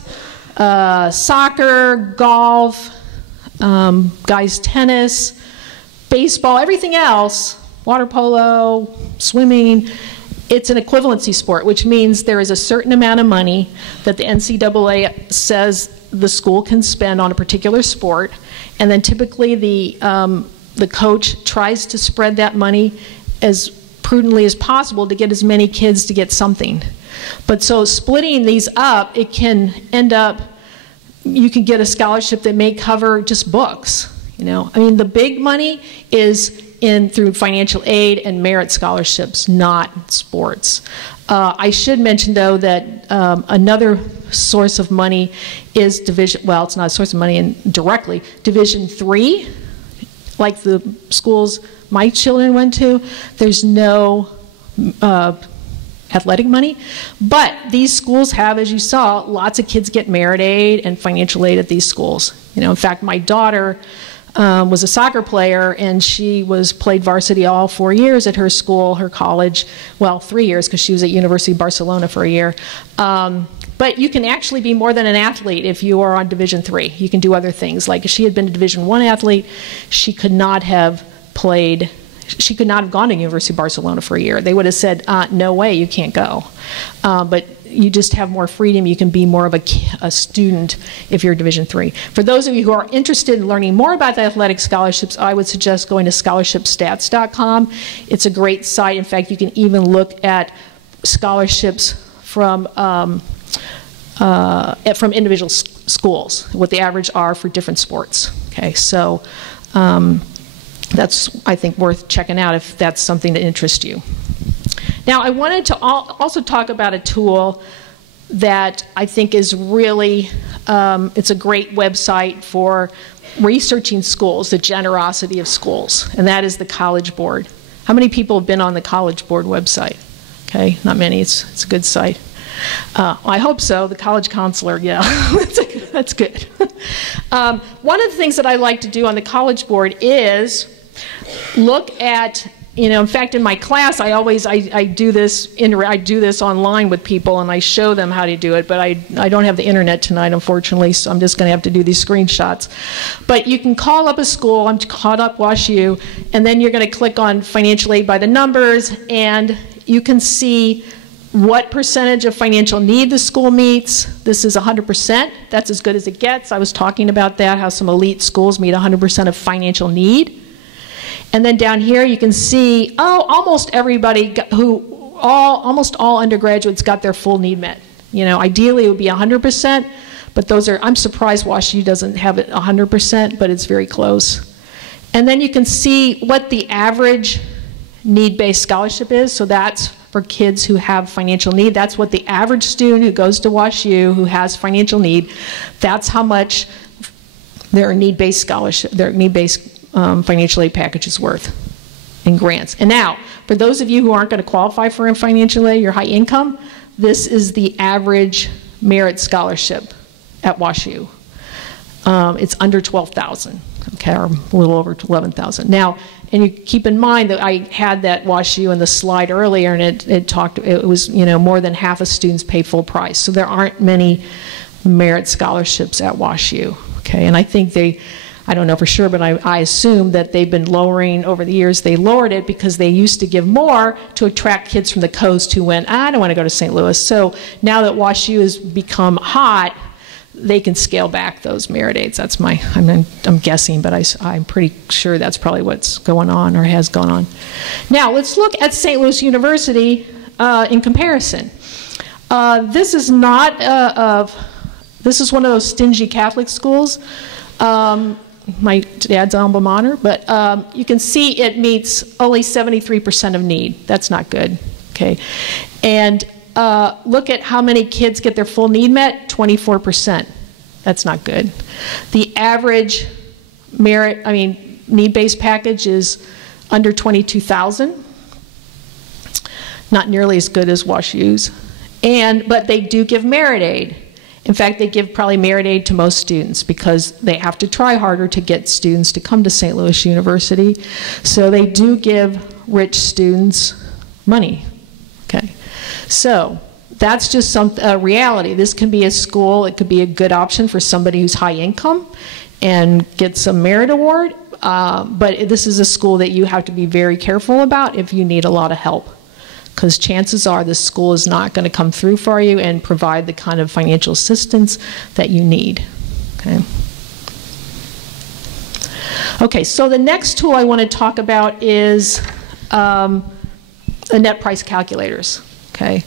soccer, golf, guys tennis, baseball, everything else, water polo, swimming, it's an equivalency sport, which means there is a certain amount of money that the NCAA says the school can spend on a particular sport, and then typically the coach tries to spread that money as prudently as possible to get as many kids to get something. But so splitting these up, it can end up, you can get a scholarship that may cover just books. You know, I mean, the big money is through financial aid and merit scholarships, not sports. I should mention, though, that another source of money is well, it's not a source of money directly, Division III, like the schools my children went to. There's no athletic money, but these schools have, as you saw, lots of kids get merit aid and financial aid at these schools. You know, in fact, my daughter was a soccer player, and she played varsity all 4 years at her school, her college. Well, 3 years, because she was at University of Barcelona for a year. But you can actually be more than an athlete if you are on Division III. You can do other things. Like if she had been a Division I athlete, she could not have gone to University of Barcelona for a year. They would have said, no way, you can't go. But you just have more freedom. You can be more of a student if you're Division III. For those of you who are interested in learning more about the athletic scholarships, I would suggest going to scholarshipstats.com. It's a great site. In fact, you can even look at scholarships from individual schools, what the average are for different sports. Okay, so that's, I think, worth checking out if that's something that interests you. Now, I wanted to also talk about a tool that I think is really, it's a great website for researching schools, the generosity of schools, and that is the College Board. How many people have been on the College Board website? Okay, not many. It's a good site. I hope so. The college counselor, yeah, that's good. One of the things that I like to do on the College Board is look at, you know, in fact, in my class, I do this online with people, and I show them how to do it, but I don't have the internet tonight, unfortunately, so I'm just going to have to do these screenshots. But you can call up a school. I'm called up WashU, and then you're going to click on financial aid by the numbers, and you can see what percentage of financial need the school meets. This is 100%. That's as good as it gets. I was talking about that, how some elite schools meet 100% of financial need. And then down here you can see, almost everybody almost all undergraduates got their full need met. You know, ideally it would be 100%, but I'm surprised WashU doesn't have it 100%, but it's very close. And then you can see what the average need-based scholarship is. So that's for kids who have financial need. That's what the average student who goes to WashU who has financial need, that's how much their need-based scholarship, their need-based financial aid package is worth in grants. And now, for those of you who aren't going to qualify for financial aid, you're high income, this is the average merit scholarship at WashU. It's under $12,000, okay, or a little over $11,000. Now, and you keep in mind that I had that WashU in the slide earlier, and it was, you know, more than half of students pay full price. So there aren't many merit scholarships at WashU, okay, and I think I don't know for sure, but I assume that they've been lowering over the years. They lowered it because they used to give more to attract kids from the coast who went, I don't want to go to St. Louis. So now that WashU has become hot, they can scale back those merit aids. That's I'm guessing, but I'm pretty sure that's probably what's going on or has gone on. Now let's look at St. Louis University in comparison. This is this is one of those stingy Catholic schools. My dad's alma mater, but you can see it meets only 73% of need. That's not good, okay? And look at how many kids get their full need met, 24%. That's not good. The average need-based package is under $22,000. Not nearly as good as WashU's. But they do give merit aid. In fact, they give probably merit aid to most students because they have to try harder to get students to come to St. Louis University. So they do give rich students money. Okay, so that's just a reality. This can be a school, it could be a good option for somebody who's high income and gets a merit award, but this is a school that you have to be very careful about if you need a lot of help, because chances are this school is not going to come through for you and provide the kind of financial assistance that you need. Okay. Okay, so the next tool I want to talk about is the net price calculators. Okay.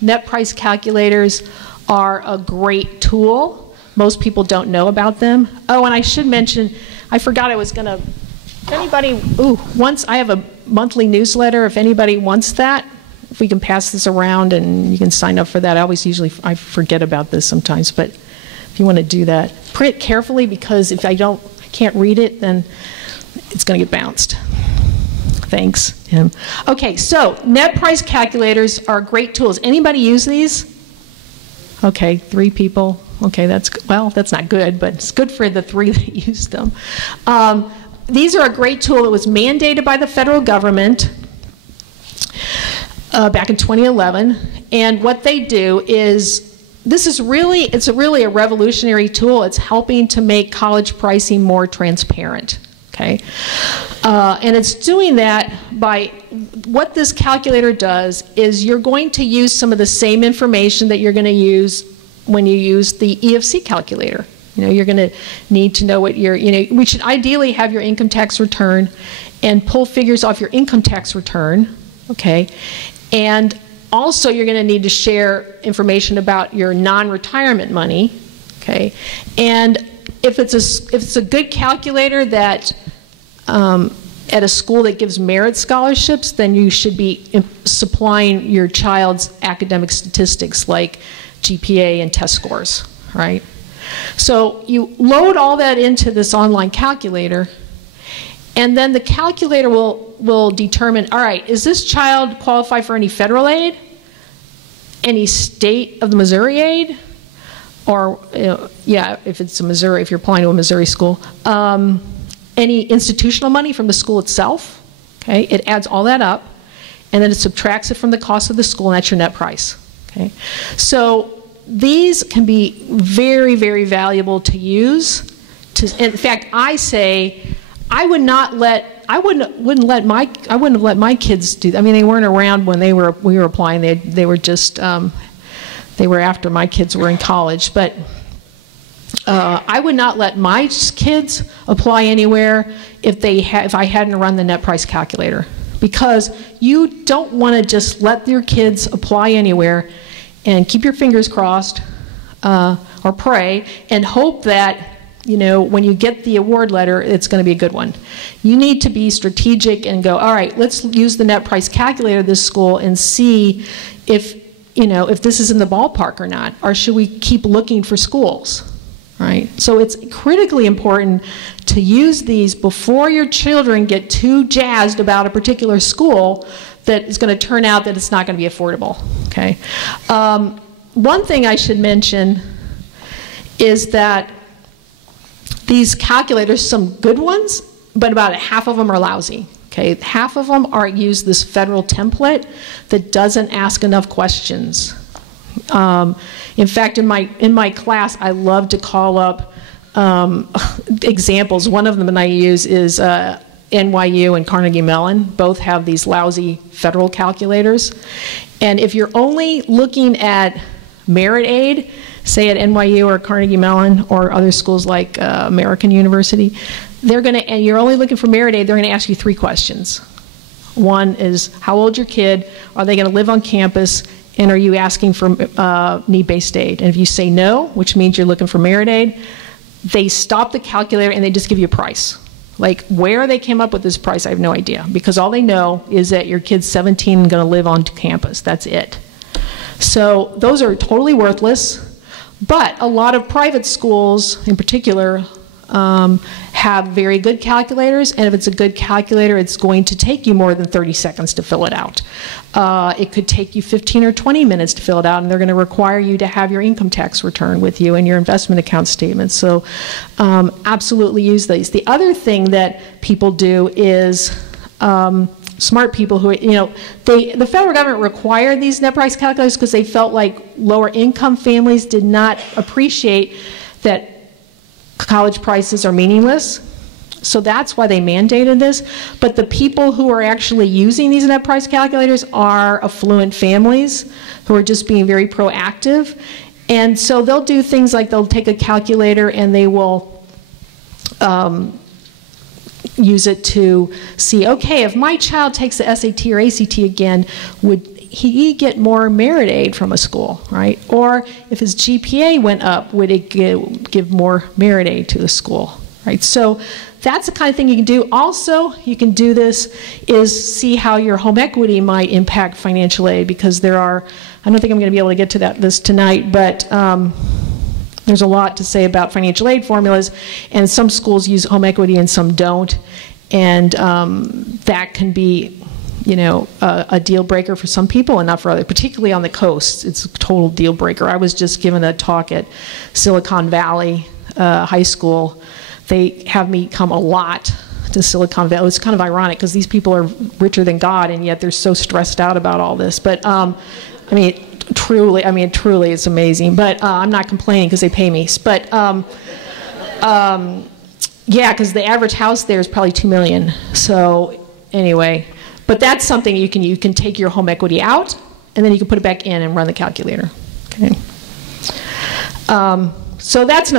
Net price calculators are a great tool. Most people don't know about them. Oh, and I should mention, I forgot I was going to, if anybody, I have a monthly newsletter. If anybody wants that, if we can pass this around and you can sign up for that. I forget about this sometimes, but if you want to do that, print carefully, because if I can't read it, then it's going to get bounced. Thanks, Tim. Okay, so net price calculators are great tools. Anybody use these? Okay, 3 people. Okay, that's not good, but it's good for the 3 that use them. These are a great tool that was mandated by the federal government back in 2011. And what they do is, it's really a revolutionary tool. It's helping to make college pricing more transparent. Okay, and it's doing that by, what this calculator does is you're going to use some of the same information that you're going to use when you use the EFC calculator. You're going to need to know what we should ideally have your income tax return and pull figures off your income tax return, okay? And also you're going to need to share information about your non-retirement money, okay? And if it's a good calculator that at a school that gives merit scholarships, then you should be supplying your child's academic statistics like GPA and test scores, right? So you load all that into this online calculator, and then the calculator will determine, all right, is this child qualify for any federal aid, any state of the Missouri aid, or if it's a Missouri, if you're applying to a Missouri school, any institutional money from the school itself. Okay, it adds all that up, and then it subtracts it from the cost of the school, and that's your net price. Okay, so these can be very, very valuable to use. In fact, I say I wouldn't have let my kids do that. I mean, they weren't around when we were applying. They were just they were after my kids were in college, but. I would not let my kids apply anywhere if I hadn't run the net price calculator, because you don't want to just let your kids apply anywhere and keep your fingers crossed or pray and hope that when you get the award letter, it's going to be a good one. You need to be strategic and go, all right, let's use the net price calculator of this school and see if this is in the ballpark or not, or should we keep looking for schools? Right? So it's critically important to use these before your children get too jazzed about a particular school that is going to turn out that it's not going to be affordable. Okay. One thing I should mention is that these calculators, some good ones, but about half of them are lousy. Okay. Half of them use this federal template that doesn't ask enough questions. In fact, in my class, I love to call up examples. One of them that I use is NYU and Carnegie Mellon. Both have these lousy federal calculators. And if you're only looking at merit aid, say at NYU or Carnegie Mellon or other schools like American University, and you're only looking for merit aid, they're going to ask you 3 questions. One is, how old's your kid? Are they going to live on campus? And are you asking for need-based aid? And if you say no, which means you're looking for merit aid, they stop the calculator and they just give you a price. Like, where they came up with this price, I have no idea, because all they know is that your kid's 17 and going to live on campus. That's it. So those are totally worthless, but a lot of private schools in particular have very good calculators, and if it's a good calculator, it's going to take you more than 30 seconds to fill it out. It could take you 15 or 20 minutes to fill it out, and they're going to require you to have your income tax return with you and your investment account statement. So absolutely use these. The other thing that people do is smart people who, the federal government required these net price calculators because they felt like lower income families did not appreciate that college prices are meaningless. So that's why they mandated this. But the people who are actually using these net price calculators are affluent families who are just being very proactive. And so they'll do things like they'll take a calculator and they will use it to see, okay, if my child takes the SAT or ACT again, would he get more merit aid from a school, right? Or if his GPA went up, would it give more merit aid to the school, right? So that's the kind of thing you can do. Also, you can do this is see how your home equity might impact financial aid, because there are, I don't think I'm going to be able to get to this tonight, but there's a lot to say about financial aid formulas, and some schools use home equity and some don't, and that can be a deal breaker for some people and not for others, particularly on the coast. It's a total deal breaker. I was just given a talk at Silicon Valley High School. They have me come a lot to Silicon Valley. It's kind of ironic because these people are richer than God, and yet they're so stressed out about all this. But truly, it's amazing. But I'm not complaining because they pay me. But yeah, because the average house there is probably $2 million. So anyway. But that's something you can take your home equity out, and then you can put it back in and run the calculator. Okay. So that's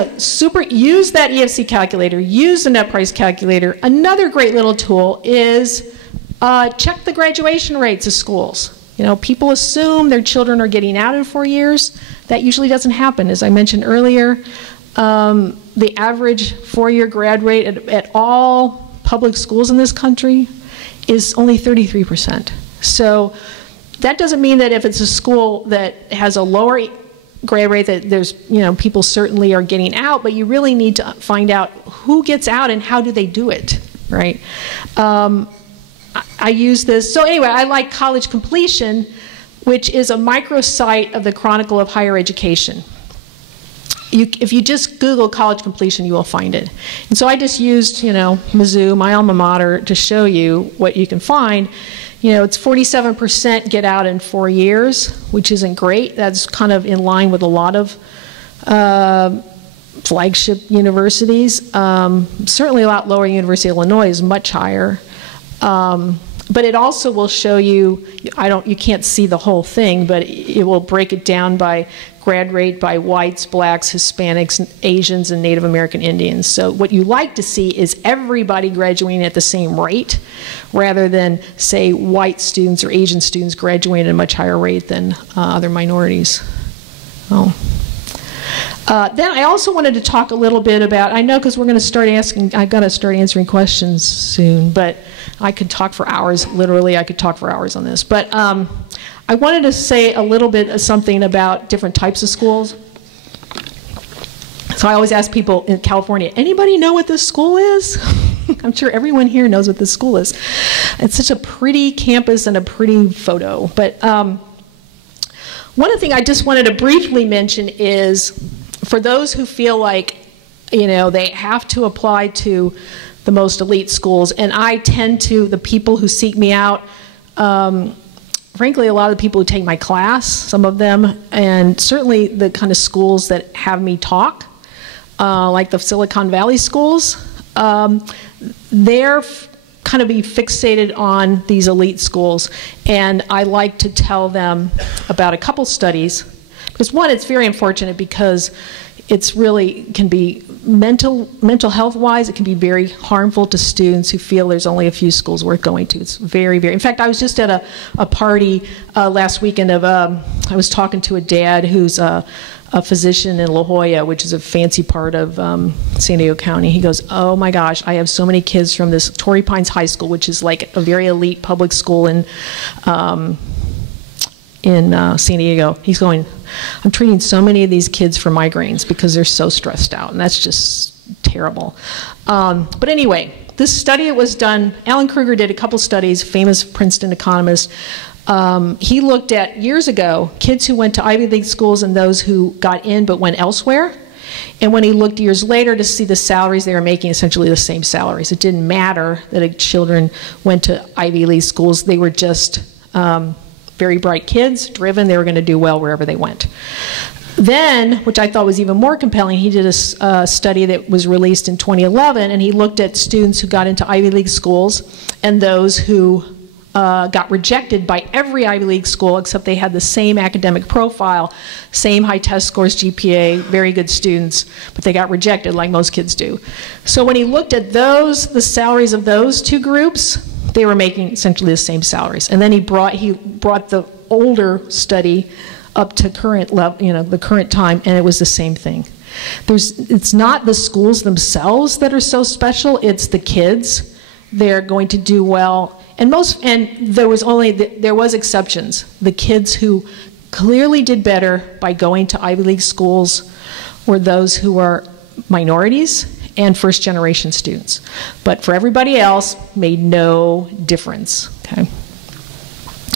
use that EFC calculator, use the net price calculator. Another great little tool is check the graduation rates of schools. People assume their children are getting out in 4 years. That usually doesn't happen. As I mentioned earlier, the average 4-year grad rate at all public schools in this country is only 33%. So that doesn't mean that if it's a school that has a lower grade rate that there's, people certainly are getting out, but you really need to find out who gets out and how do they do it, right? I use this. So anyway, I like College Completion, which is a microsite of the Chronicle of Higher Education. If you just Google college completion, you will find it. And so I just used, Mizzou, my alma mater, to show you what you can find. It's 47% get out in 4 years, which isn't great. That's kind of in line with a lot of flagship universities. Certainly a lot lower. University of Illinois is much higher. But it also will show you, you can't see the whole thing, but it will break it down by grad rate by whites, blacks, Hispanics, Asians, and Native American Indians. So what you like to see is everybody graduating at the same rate, rather than, say, white students or Asian students graduating at a much higher rate than other minorities. Then I also wanted to talk a little bit about, I know because we're going to start I've got to start answering questions soon, but I could talk for hours, literally I could talk for hours on this. But I wanted to say a little bit of something about different types of schools. So I always ask people in California, anybody know what this school is? I'm sure everyone here knows what this school is. It's such a pretty campus and a pretty photo. But one thing I just wanted to briefly mention is, for those who feel like, they have to apply to the most elite schools, and I tend to, the people who seek me out, frankly, a lot of the people who take my class, some of them, and certainly the kind of schools that have me talk, like the Silicon Valley schools, they're kind of be fixated on these elite schools, and I like to tell them about a couple studies, because one, it's very unfortunate because it's really can be mental health wise, it can be very harmful to students who feel there's only a few schools worth going to. It's very, very, in fact, I was just at a party last weekend of, I was talking to a dad who's a physician in La Jolla, which is a fancy part of San Diego County. He goes, oh my gosh, I have so many kids from this Torrey Pines High School, which is like a very elite public school in San Diego. He's going, I'm treating so many of these kids for migraines because they're so stressed out, and that's just terrible. But anyway, this study that was done, Alan Kruger did a couple studies, famous Princeton economist. He looked at, years ago, kids who went to Ivy League schools and those who got in but went elsewhere. And when he looked years later to see the salaries, they were making essentially the same salaries. It didn't matter that children went to Ivy League schools. They were just very bright kids, driven. They were going to do well wherever they went. Then, which I thought was even more compelling, he did a study that was released in 2011, and he looked at students who got into Ivy League schools and those who got rejected by every Ivy League school except they had the same academic profile, same high test scores, GPA, very good students, but they got rejected like most kids do. So when he looked at those, the salaries of those two groups, they were making essentially the same salaries. And then he brought the older study up to current level, the current time, and it was the same thing. It's not the schools themselves that are so special, it's the kids. They're going to do well. And there was exceptions. The kids who clearly did better by going to Ivy League schools were those who were minorities and first-generation students. But for everybody else, made no difference. Okay.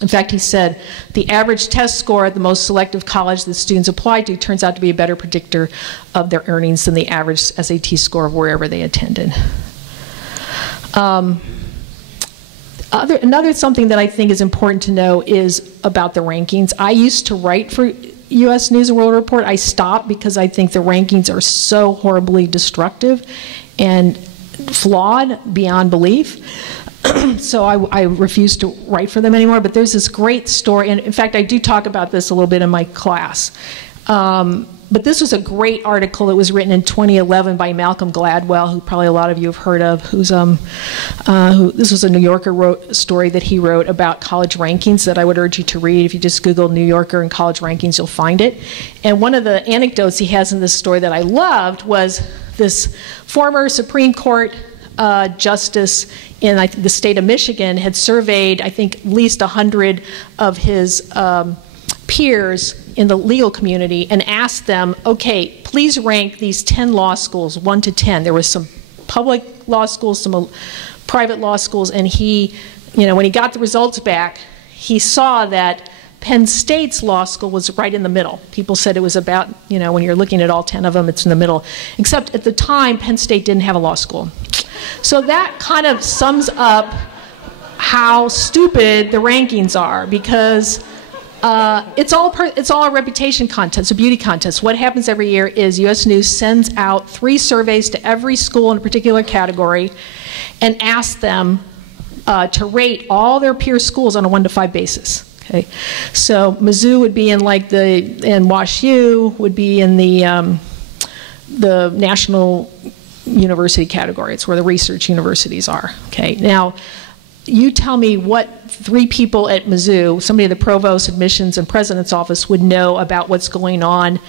In fact, he said, the average test score at the most selective college that students applied to turns out to be a better predictor of their earnings than the average SAT score of wherever they attended. Another something that I think is important to know is about the rankings. I used to write for U.S. News and World Report. I stopped because I think the rankings are so horribly destructive and flawed beyond belief. So I refuse to write for them anymore. But there's this great story, and in fact, I do talk about this a little bit in my class. But this was a great article that was written in 2011 by Malcolm Gladwell, who probably a lot of you have heard of. This was a New Yorker story that he wrote about college rankings that I would urge you to read. If you just Google New Yorker and college rankings, you'll find it. And one of the anecdotes he has in this story that I loved was this former Supreme Court justice in the state of Michigan had surveyed, I think, at least 100 of his peers in the legal community and asked them, okay, please rank these 10 law schools, 1 to 10. There was some public law schools, some private law schools, and he, when he got the results back, he saw that Penn State's law school was right in the middle. People said it was about, when you're looking at all 10 of them, it's in the middle. Except at the time, Penn State didn't have a law school. So that kind of sums up how stupid the rankings are, because it's all a reputation contest, a beauty contest. What happens every year is U.S. News sends out 3 surveys to every school in a particular category and asks them to rate all their peer schools on a 1 to 5 basis. Okay, so Mizzou would be in and Wash U would be in the national university category. It's where the research universities are. Okay, now you tell me what 3 people at Mizzou, somebody at the provost, admissions, and president's office would know about what's going on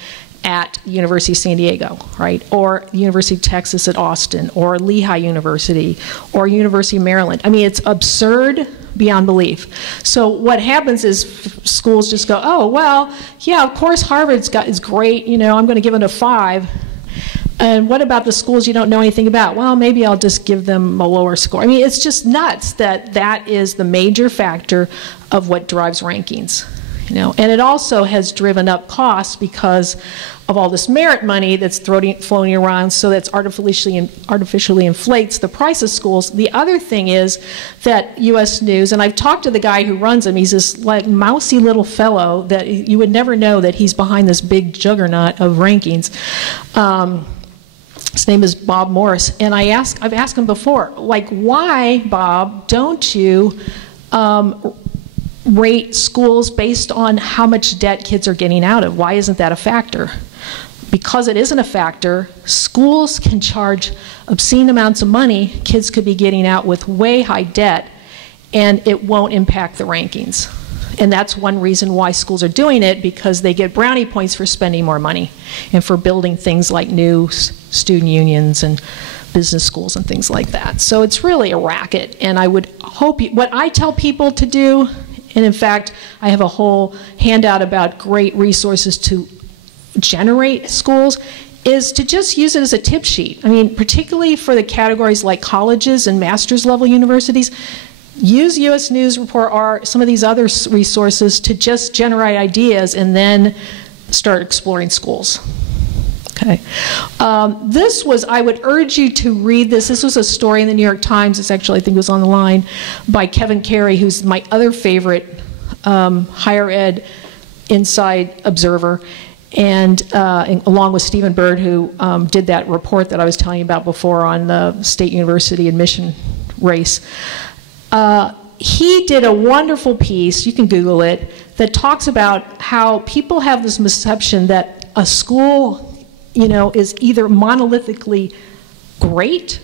at University of San Diego, right? Or the University of Texas at Austin, or Lehigh University, or University of Maryland. I mean, it's absurd beyond belief. So what happens is schools just go, oh, well, yeah, of course Harvard's is great, I'm going to give it a 5. And what about the schools you don't know anything about? Well, maybe I'll just give them a lower score. I mean, it's just nuts that is the major factor of what drives rankings. And it also has driven up costs because of all this merit money that's floating around, so that's artificially inflates the price of schools. The other thing is that U.S. News, and I've talked to the guy who runs them, he's this mousy little fellow that you would never know that he's behind this big juggernaut of rankings. His name is Bob Morris, and I've asked him before, why, Bob, don't you rate schools based on how much debt kids are getting out of? Why isn't that a factor? Because it isn't a factor, schools can charge obscene amounts of money. Kids could be getting out with way high debt, and it won't impact the rankings. And that's one reason why schools are doing it, because they get brownie points for spending more money and for building things like new student unions and business schools and things like that. So it's really a racket, and I would hope what I tell people to do, and in fact, I have a whole handout about great resources to generate schools. is to just use it as a tip sheet. I mean, particularly for the categories like colleges and master's level universities, use U.S. News Report or some of these other resources to just generate ideas and then start exploring schools. Okay. This was, I would urge you to read this. This was a story in the New York Times. It's actually, I think it was on the line, by Kevin Carey, who's my other favorite higher ed inside observer, and along with Stephen Bird, who did that report that I was telling you about before on the state university admission race. He did a wonderful piece, you can Google it, that talks about how people have this misconception that a school, you know, is either monolithically great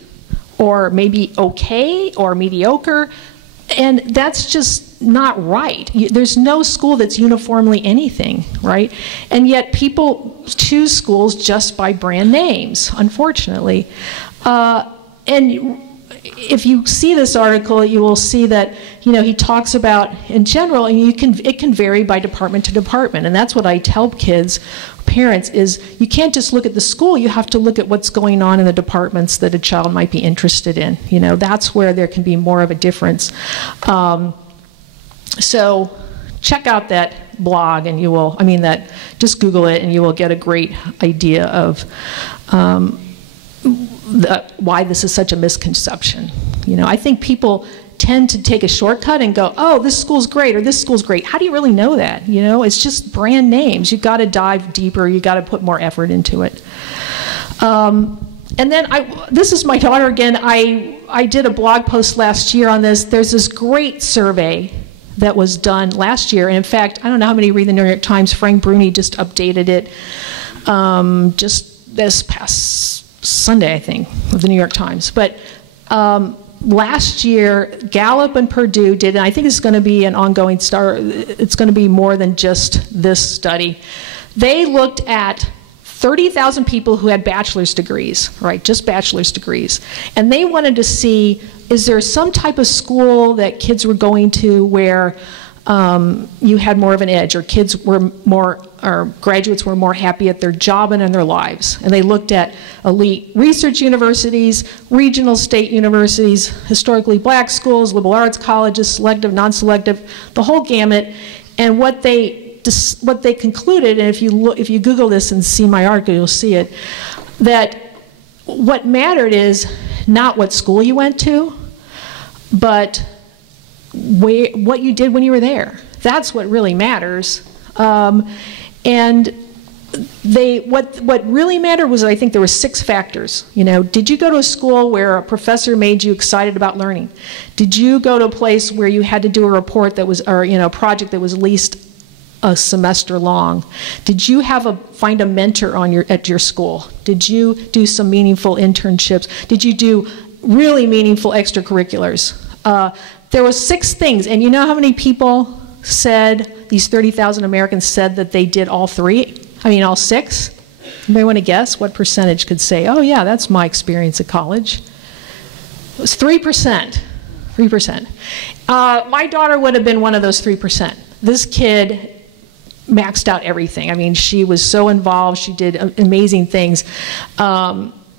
or maybe okay or mediocre, and that's just not right. There's no school that's uniformly anything, right? And yet people choose schools just by brand names, unfortunately. And if you see this article, you will see that, you know, he talks about, in general, and it can vary by department to department, and that's what I tell kids, parents, is you can't just look at the school, you have to look at what's going on in the departments that a child might be interested in. You know, that's where there can be more of a difference. So check out that blog, and you will, just Google it, and you will get a great idea of why this is such a misconception. You know, I think people tend to take a shortcut and go, oh, this school's great, or this school's great. How do you really know that? You know, it's just brand names. You've got to dive deeper. You've got to put more effort into it. And then this is my daughter again. I did a blog post last year on this. There's this great survey that was done last year. And in fact, I don't know how many read the New York Times. Frank Bruni just updated it just this past Sunday, I think, of the New York Times. But last year, Gallup and Purdue did, and I think it's going to be an ongoing it's going to be more than just this study. They looked at 30,000 people who had bachelor's degrees, right, just bachelor's degrees. And they wanted to see, is there some type of school that kids were going to where you had more of an edge, or kids were more, or graduates were more happy at their job and in their lives. And they looked at elite research universities, regional state universities, historically black schools, liberal arts colleges, selective, non-selective, the whole gamut. And what they concluded, and if you Google this and see my article, you'll see it, that what mattered is not what school you went to, but what you did when you were there. That's what really matters. And what really mattered was, I think there were 6 factors. You know, did you go to a school where a professor made you excited about learning? Did you go to a place where you had to do a report that was, or a project that was at least a semester long? Did you find a mentor at your school? Did you do some meaningful internships? Did you do really meaningful extracurriculars? There were 6 things, and you know how many people said, these 30,000 Americans said that they did all 3? All 6? Anybody want to guess what percentage could say, oh yeah, that's my experience at college? It was 3%. 3%. My daughter would have been one of those 3%. This kid maxed out everything. She was so involved. She did amazing things.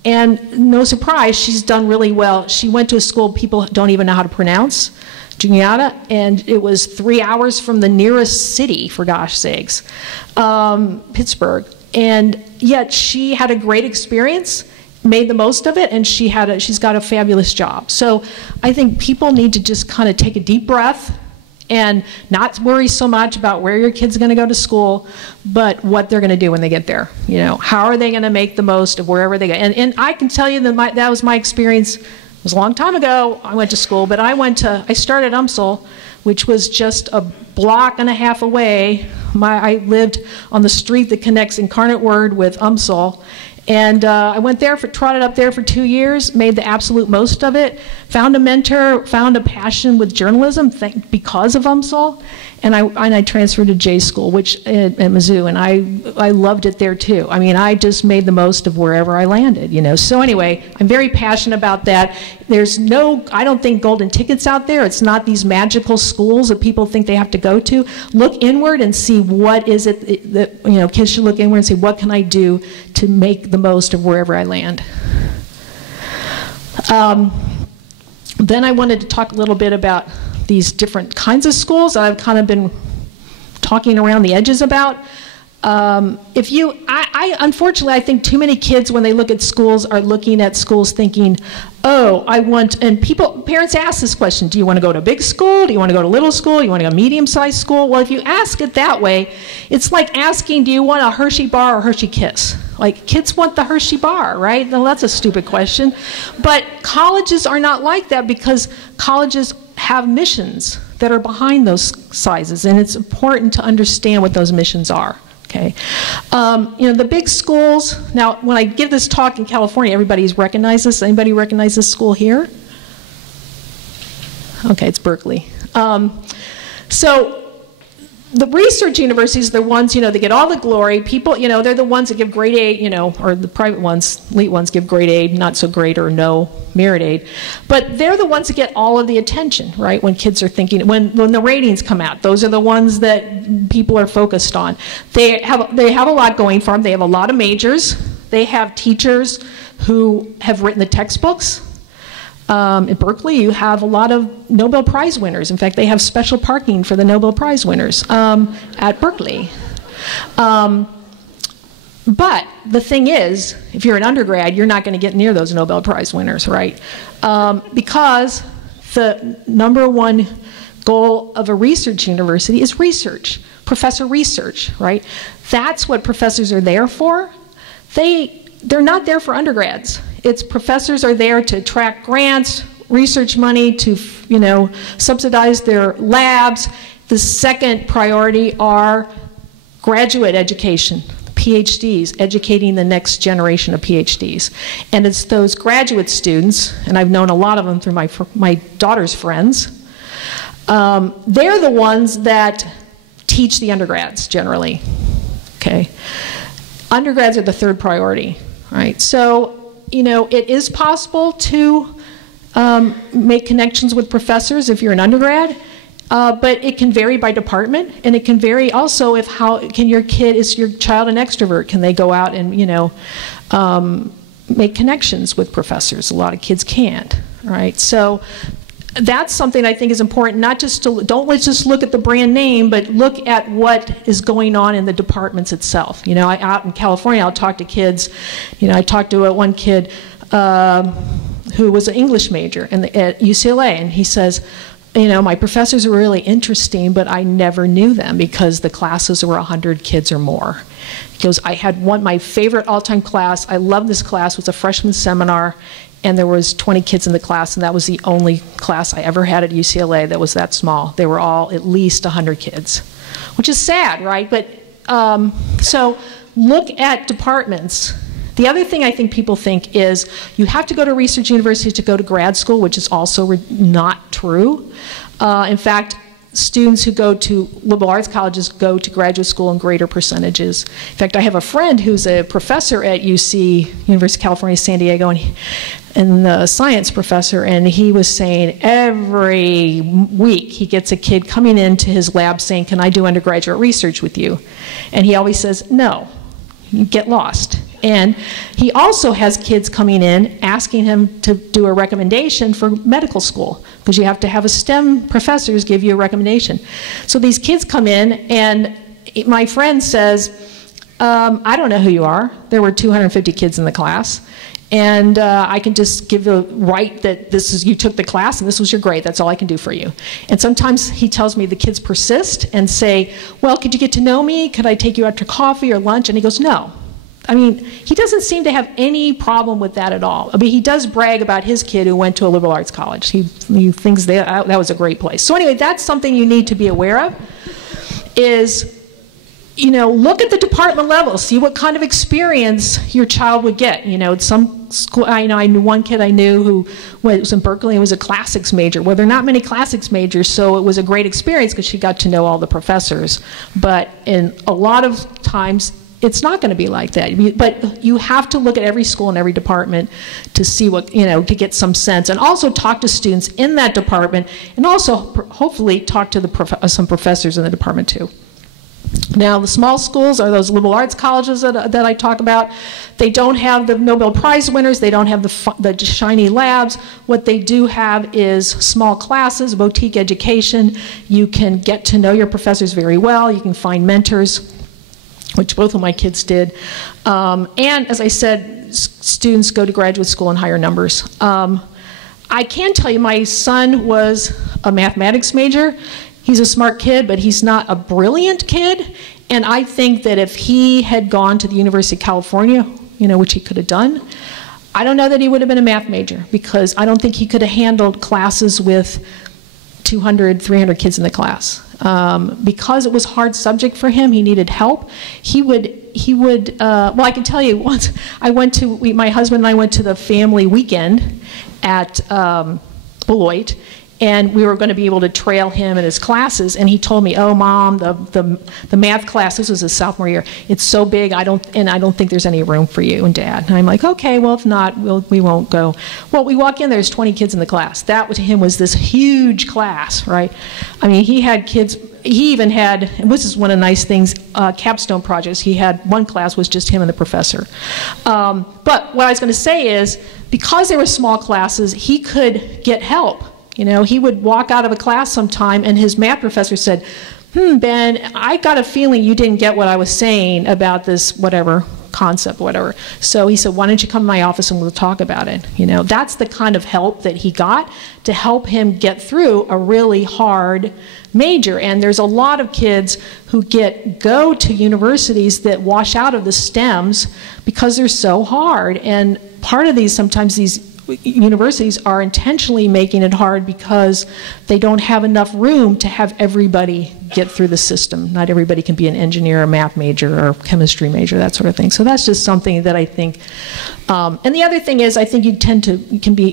And no surprise, she's done really well. She went to a school people don't even know how to pronounce, Juniata, and it was 3 hours from the nearest city, for gosh sakes, Pittsburgh. And yet she had a great experience, made the most of it, and she's got a fabulous job. So I think people need to just kind of take a deep breath and not worry so much about where your kid's going to go to school, but what they're going to do when they get there. You know, how are they going to make the most of wherever they go? And I can tell you that that was my experience. It was a long time ago. I went to school, but I started UMSL, which was just a block and a half away. I lived on the street that connects Incarnate Word with UMSL. And I went there, trotted up there for 2 years, made the absolute most of it, found a mentor, found a passion with journalism because of UMSL, And I transferred to J School, which at Mizzou, and I loved it there too. I mean, I just made the most of wherever I landed, you know. So anyway, I'm very passionate about that. There's no, I don't think, golden tickets out there. It's not these magical schools that people think they have to go to. Look inward and see what is it that, you know, kids should look inward and say, what can I do to make the most of wherever I land? Then I wanted to talk a little bit about these different kinds of schools that I've kind of been talking around the edges about. Unfortunately, I think too many kids, when they look at schools, are looking at schools thinking, oh, parents ask this question, do you want to go to a big school? Do you want to go to little school? Do you want to go to a medium-sized school? Well, if you ask it that way, it's like asking, do you want a Hershey bar or Hershey Kiss? Like, kids want the Hershey bar, right? Well, that's a stupid question. But colleges are not like that, because colleges have missions that are behind those sizes, and it's important to understand what those missions are. Okay, you know, the big schools. Now, when I give this talk in California, everybody's recognized this. Anybody recognize this school here? Okay, it's Berkeley. So the research universities are the ones, you know, that get all the glory. People, you know, they're the ones that give grade A, you know, or the private ones, elite ones give grade A, not so great, or no merit aid. But they're the ones that get all of the attention, right? When kids are thinking, when the ratings come out, those are the ones that people are focused on. They have a lot going for them. They have a lot of majors. They have teachers who have written the textbooks. At Berkeley, you have a lot of Nobel Prize winners. In fact, they have special parking for the Nobel Prize winners at Berkeley. But the thing is, if you're an undergrad, you're not going to get near those Nobel Prize winners, right? Because the number one goal of a research university is research, professor research, right? That's what professors are there for. They're not there for undergrads. It's professors are there to attract grants, research money, to, you know, subsidize their labs. The second priority are graduate education, PhDs, educating the next generation of PhDs. And it's those graduate students, and I've known a lot of them through my daughter's friends, they're the ones that teach the undergrads generally, okay? Undergrads are the third priority, right? So, you know, it is possible to make connections with professors if you're an undergrad, but it can vary by department, and it can vary also if is your child an extrovert? Can they go out and, you know, make connections with professors? A lot of kids can't, right? So that's something I think is important, not just to, let's just look at the brand name, but look at what is going on in the departments itself. You know, out in California, I'll talk to kids, you know, I talked to one kid who was an English major at UCLA, and he says, you know, my professors are really interesting, but I never knew them because the classes were 100 kids or more. He goes, I had my favorite all-time class, I love this class, it was a freshman seminar, and there was 20 kids in the class, and that was the only class I ever had at UCLA that was that small. They were all at least 100 kids, which is sad, right? But so look at departments. The other thing I think people think is you have to go to a research university to go to grad school, which is also not true. In fact, students who go to liberal arts colleges go to graduate school in greater percentages. In fact, I have a friend who's a professor at UC, University of California, San Diego, and the science professor, and he was saying every week he gets a kid coming into his lab saying, can I do undergraduate research with you? And he always says, no, you get lost. And he also has kids coming in asking him to do a recommendation for medical school, because you have to have a STEM professors give you a recommendation. So these kids come in, and my friend says, I don't know who you are. There were 250 kids in the class, and I can just give a write that you took the class and this was your grade. That's all I can do for you. And sometimes he tells me the kids persist and say, well, could you get to know me? Could I take you out to coffee or lunch? And he goes, no. I mean, he doesn't seem to have any problem with that at all. I mean, he does brag about his kid who went to a liberal arts college. He thinks that was a great place. So anyway, that's something you need to be aware of, is look at the department level, see what kind of experience your child would get. At some school, I knew one kid I knew who was in Berkeley and was a classics major. Well, there are not many classics majors, so it was a great experience because she got to know all the professors. But in a lot of times, it's not going to be like that. But you have to look at every school and every department to see what, to get some sense. And also talk to students in that department, and also hopefully talk to some professors in the department too. Now, the small schools are those liberal arts colleges that I talk about. They don't have the Nobel Prize winners. They don't have the shiny labs. What they do have is small classes, boutique education. You can get to know your professors very well. You can find mentors, which both of my kids did. And as I said, students go to graduate school in higher numbers. I can tell you my son was a mathematics major. He's a smart kid, but he's not a brilliant kid. And I think that if he had gone to the University of California, which he could have done, I don't know that he would have been a math major, because I don't think he could have handled classes with 200, 300 kids in the class. Because it was a hard subject for him, he needed help. Well, I can tell you, once my husband and I went to the family weekend at Beloit, and we were going to be able to trail him in his classes, and he told me, "Oh, Mom, the math class, this was his sophomore year, it's so big, I don't think there's any room for you and Dad." And I'm like, "Okay, well, if not, we won't go." Well, we walk in, there's 20 kids in the class. That to him was this huge class, right? I mean, he had kids. He even had, and this is one of the nice things, capstone projects. He had one class was just him and the professor. But what I was going to say is, because they were small classes, he could get help. He would walk out of a class sometime, and his math professor said, "Ben, I got a feeling you didn't get what I was saying about this whatever concept, whatever." So he said, "Why don't you come to my office and we'll talk about it?" That's the kind of help that he got to help him get through a really hard major. And there's a lot of kids who go to universities that wash out of the STEMs because they're so hard. And part of sometimes these universities are intentionally making it hard because they don't have enough room to have everybody get through the system. Not everybody can be an engineer, a math major, or chemistry major, that sort of thing. So that's just something that I think. And the other thing is, I think you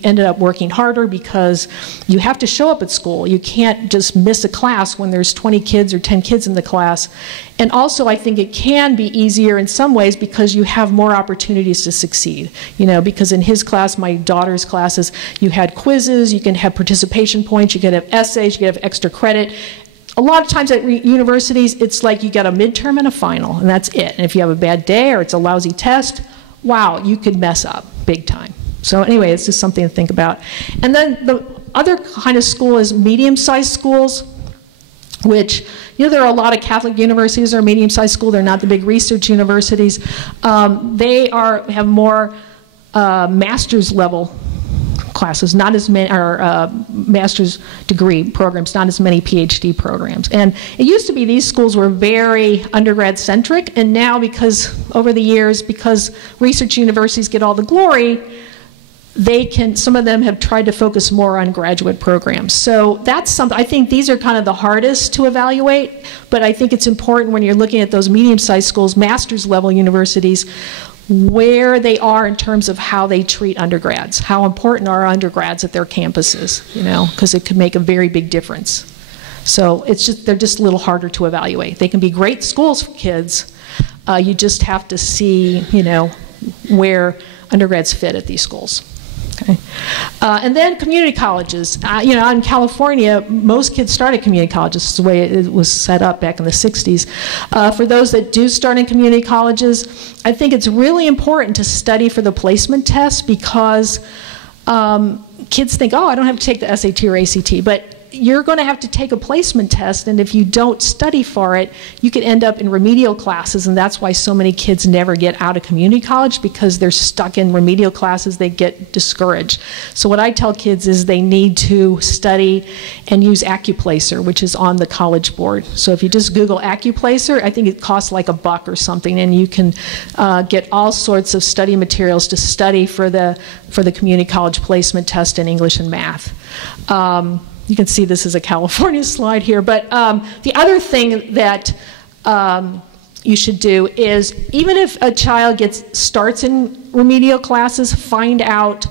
ended up working harder because you have to show up at school. You can't just miss a class when there's 20 kids or 10 kids in the class. And also, I think it can be easier in some ways because you have more opportunities to succeed. Because in his class, my daughter's classes, you had quizzes, you can have participation points, you can have essays, you can have extra credit. A lot of times at universities, it's like you get a midterm and a final, and that's it. And if you have a bad day or it's a lousy test, wow, you could mess up big time. So anyway, it's just something to think about. And then the other kind of school is medium-sized schools, which, there are a lot of Catholic universities that are medium-sized school. They're not the big research universities. They have more master's level classes, not as many, or master's degree programs, not as many PhD programs. And it used to be these schools were very undergrad centric, and now over the years, because research universities get all the glory, some of them have tried to focus more on graduate programs. So that's something, I think these are kind of the hardest to evaluate, but I think it's important when you're looking at those medium-sized schools, master's level universities, where they are in terms of how they treat undergrads. How important are undergrads at their campuses, because it could make a very big difference. So they're just a little harder to evaluate. They can be great schools for kids. You just have to see, where undergrads fit at these schools. Okay. And then community colleges. In California, most kids start at community colleges. This is the way it was set up back in the 60s. For those that do start in community colleges, I think it's really important to study for the placement test because kids think, oh, I don't have to take the SAT or ACT, but you're going to have to take a placement test, and if you don't study for it, you could end up in remedial classes, and that's why so many kids never get out of community college, because they're stuck in remedial classes. They get discouraged. So what I tell kids is they need to study and use AccuPlacer, which is on the College Board. So if you just Google AccuPlacer, I think it costs like $1 or something, and you can get all sorts of study materials to study for the community college placement test in English and math. You can see this is a California slide here, but the other thing that you should do is, even if a child starts in remedial classes, find out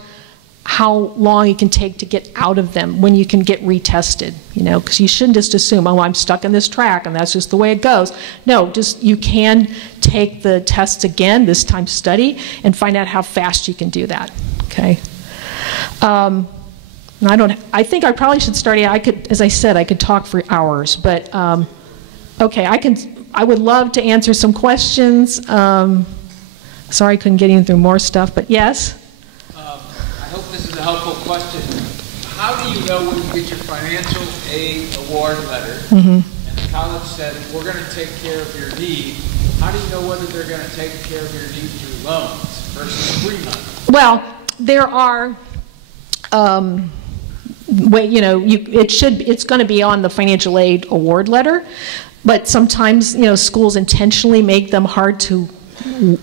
how long it can take to get out of them, when you can get retested, you know, because you shouldn't just assume, oh, I'm stuck in this track and that's just the way it goes. No, just you can take the tests again, this time study, and find out how fast you can do that, okay? I think I probably should start, as I said, I could talk for hours, but okay, I would love to answer some questions. Sorry I couldn't get even through more stuff, but yes? I hope this is a helpful question. How do you know when you get your financial aid award letter, and the college said, we're going to take care of your need, how do you know whether they're going to take care of your need through loans versus free money? Well, there are, you know, it's going to be on the financial aid award letter, but sometimes, you know, schools intentionally make them hard to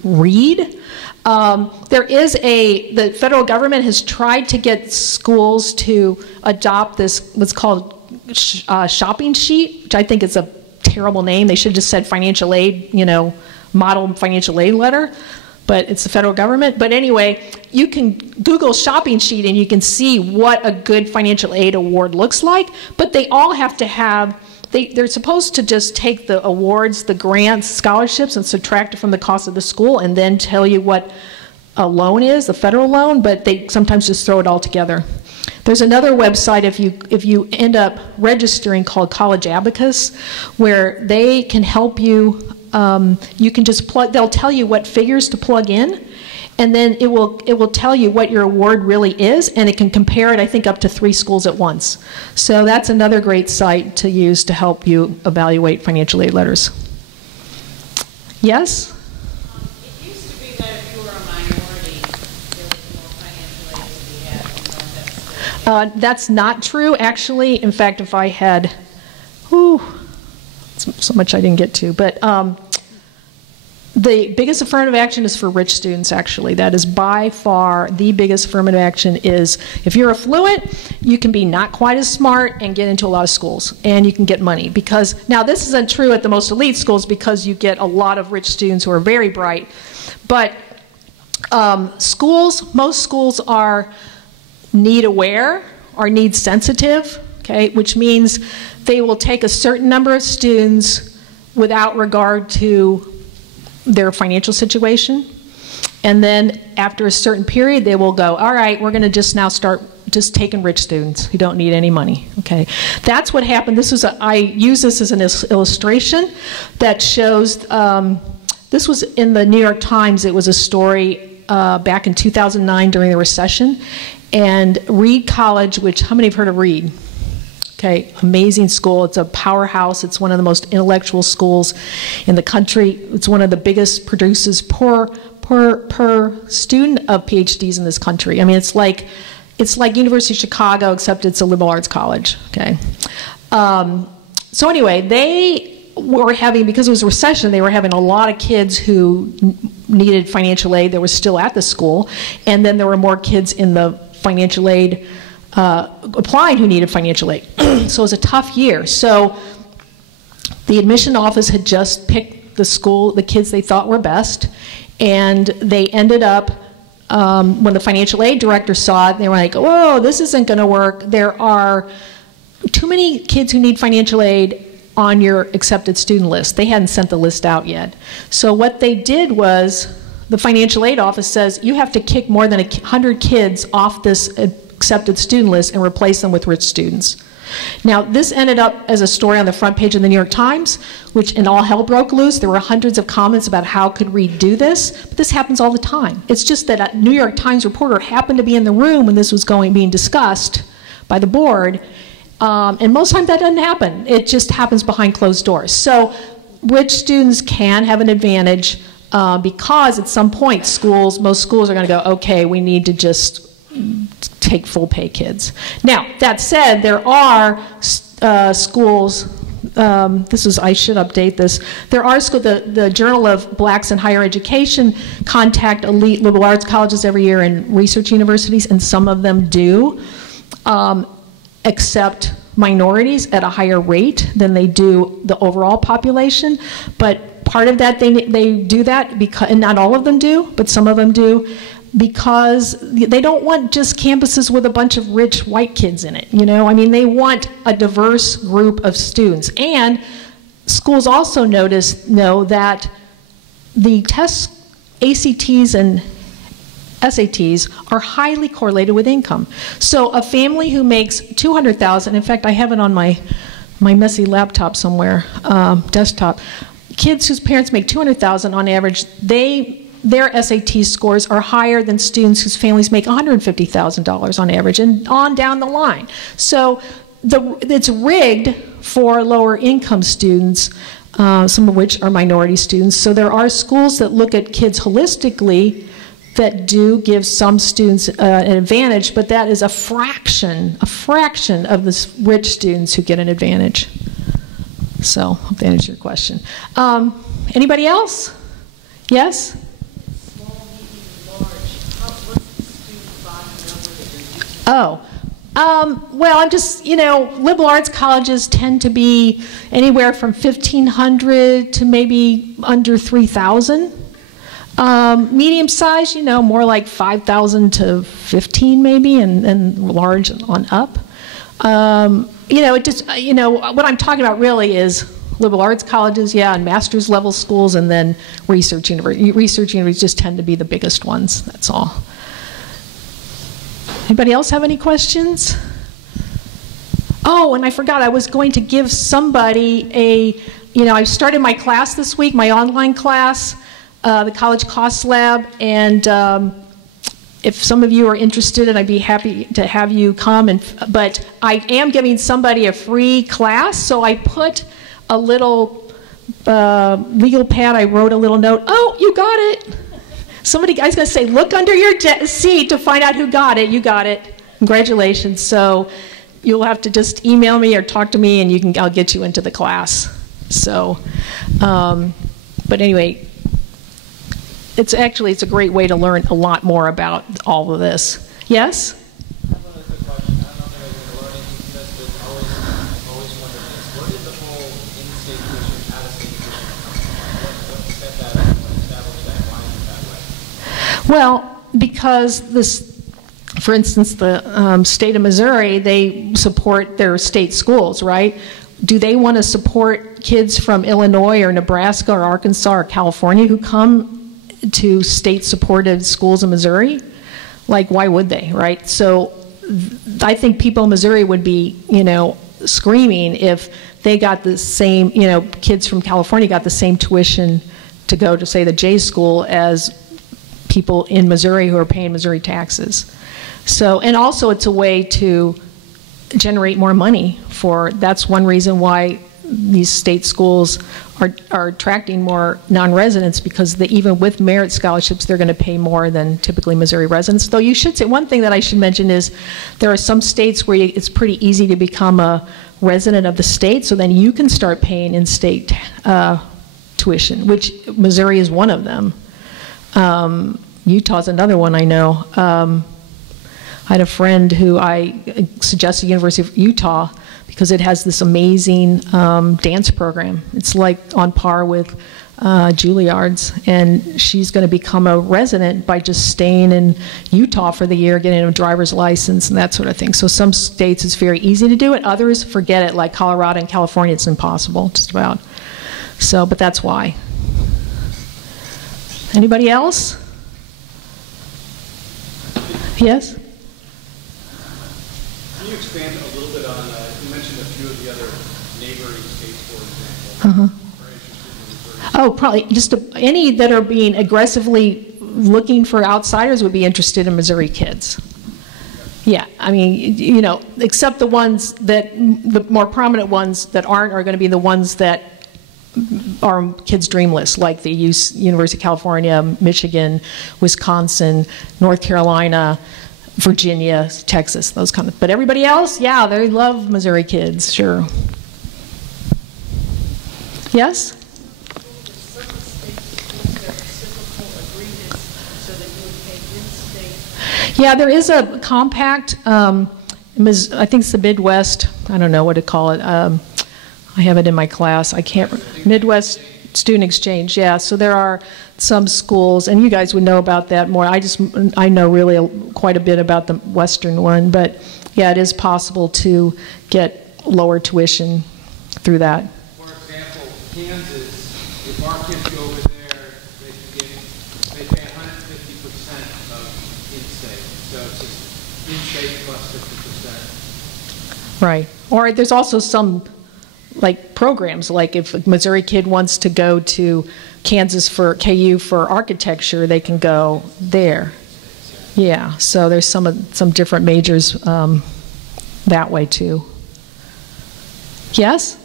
read. The federal government has tried to get schools to adopt this, what's called shopping sheet, which I think is a terrible name. They should have just said financial aid, you know, model financial aid letter, but it's the federal government. But anyway, you can Google shopping sheet and you can see what a good financial aid award looks like, but they all have to have, they're supposed to just take the awards, the grants, scholarships, and subtract it from the cost of the school and then tell you what a loan is, the federal loan, but they sometimes just throw it all together. There's another website if you end up registering called College Abacus, where they can help you. You can just they'll tell you what figures to plug in, and then it will tell you what your award really is, and it can compare it, I think, up to 3 schools at once. So that's another great site to use to help you evaluate financial aid letters. Yes? It used to be that if you were a minority, there was more financial aid to be had. You know, that's not true, actually. In fact, if I had, so much I didn't get to, but the biggest affirmative action is for rich students, actually. That is by far the biggest affirmative action. Is if you're affluent, you can be not quite as smart and get into a lot of schools, and you can get money. Because now this isn't true at the most elite schools because you get a lot of rich students who are very bright. But most schools are need aware or need sensitive, okay, which means they will take a certain number of students without regard to their financial situation, and then after a certain period they will go, all right, we're going to just now start just taking rich students who don't need any money. Okay, that's what happened. I use this as an illustration that shows, this was in the New York Times. It was a story back in 2009 during the recession, and Reed College, which, how many have heard of Reed? Okay, amazing school. It's a powerhouse. It's one of the most intellectual schools in the country. It's one of the biggest producers per student of PhDs in this country. I mean, it's like University of Chicago, except it's a liberal arts college. Okay, so anyway, they were having, because it was a recession, they were having a lot of kids who needed financial aid that were still at the school, and then there were more kids in the financial aid applying who needed financial aid. So it was a tough year. So the admission office had just picked the kids they thought were best, and they ended up, when the financial aid director saw it, they were like, whoa, this isn't going to work. There are too many kids who need financial aid on your accepted student list. They hadn't sent the list out yet. So what they did was, the financial aid office says, you have to kick more than 100 kids off this accepted student list and replace them with rich students. Now, this ended up as a story on the front page of the New York Times, and all hell broke loose. There were hundreds of comments about how could Reed do this, but this happens all the time. It's just that a New York Times reporter happened to be in the room when this was being discussed by the board, and most times that doesn't happen. It just happens behind closed doors. So rich students can have an advantage because at some point most schools are going to go, okay, we need to just take full pay kids. Now, that said, there are schools, I should update this, there are schools, the Journal of Blacks in Higher Education contact elite liberal arts colleges every year and research universities, and some of them do accept minorities at a higher rate than they do the overall population, but part of that, they do that, because, and not all of them do, but some of them do, because they don't want just campuses with a bunch of rich white kids in it, you know? I mean, they want a diverse group of students. And schools also know that the tests, ACTs and SATs, are highly correlated with income. So a family who makes $200,000, in fact, I have it on my messy laptop somewhere, desktop, kids whose parents make $200,000 on average, their SAT scores are higher than students whose families make $150,000 on average, and on down the line. So it's rigged for lower income students, some of which are minority students. So there are schools that look at kids holistically that do give some students an advantage, but that is a fraction of the rich students who get an advantage. So, I hope that answers your question. Anybody else? Yes? Small, medium, large. What's the student body number that you're Well, I'm just, you know, liberal arts colleges tend to be anywhere from 1,500 to maybe under 3,000. Medium size, you know, more like 5,000 to 15 maybe, and large on up. You know, it just, you know, what I'm talking about really is liberal arts colleges, yeah, and master's level schools, and then research universities. Research universities just tend to be the biggest ones, that's all. Anybody else have any questions? Oh, and I forgot, I was going to give somebody you know, I started my class this week, my online class, the College Costs Lab, and if some of you are interested, and I'd be happy to have you come, but I am giving somebody a free class, so I put a little legal pad, I wrote a little note, oh, you got it. Somebody, I was going to say, look under your seat to find out who got it. You got it. Congratulations. So you'll have to just email me or talk to me, and I'll get you into the class. So, but anyway, it's a great way to learn a lot more about all of this. Yes? I have another quick question. I don't know if anybody's going to learn anything from this, but I've always wondered this. Where did the whole in-state tuition, out-of-state tuition come from? What set that up? What established that line that way? Well, because for instance, the state of Missouri, they support their state schools, right? Do they want to support kids from Illinois or Nebraska or Arkansas or California who come to state-supported schools in Missouri? Like, why would they, right? So I think people in Missouri would be, you know, screaming if they got the same, you know, kids from California got the same tuition to go to, say, the J school as people in Missouri who are paying Missouri taxes. So, and also it's a way to generate more money that's one reason why these state schools are attracting more non-residents, because even with merit scholarships, they're going to pay more than typically Missouri residents. Though you should say, one thing that I should mention is there are some states where it's pretty easy to become a resident of the state, so then you can start paying in-state tuition, which Missouri is one of them. Utah's another one I know. I had a friend who I suggested University of Utah because it has this amazing dance program. It's like on par with Juilliard's, and she's going to become a resident by just staying in Utah for the year, getting a driver's license and that sort of thing. So some states it's very easy to do it, others forget it, like Colorado and California it's impossible, just about. So, but that's why. Anybody else? Yes? Can you expand a little bit on, you mentioned a few of the other neighboring states, for example, are interested in Missouri? Oh, probably just any that are being aggressively looking for outsiders would be interested in Missouri kids. Yeah, I mean, you know, except the ones that, the more prominent ones that aren't are going to be the ones that are kids' dream list, like the University of California, Michigan, Wisconsin, North Carolina, Virginia, Texas, those kind of. But everybody else, yeah, they love Missouri kids, sure. Yes? Yeah, there is a compact. I think it's the Midwest. I don't know what to call it. I have it in my class. I can't. Midwest Student exchange, yeah. So there are some schools, and you guys would know about that more. I know really quite a bit about the Western one, but yeah, it is possible to get lower tuition through that. For example, Kansas, if our kids go over there, they pay 150% of in-state. So it's just in-state plus 50%. Right. Or there's also some like programs, like if a Missouri kid wants to go to Kansas for KU for architecture, they can go there. Yeah, so there's some different majors that way too. Yes?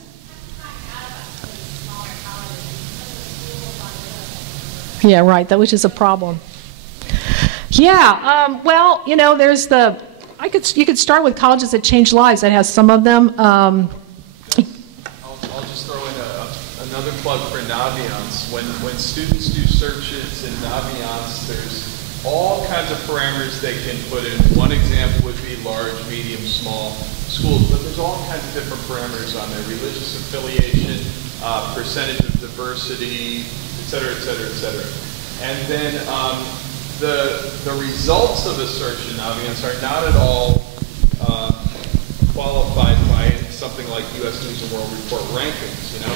Yeah, right, that which is a problem. Yeah, well, you know, there's you could start with Colleges That Change Lives. That has some of them. I'll just throw in another plug for Naviance. When students do searches in Naviance, there's all kinds of parameters they can put in. One example would be large, medium, small schools, but there's all kinds of different parameters on there: religious affiliation, percentage of diversity, et cetera, et cetera, et cetera. And then the results of a search in Naviance are not at all qualified by something like U.S. News and World Report rankings. You know,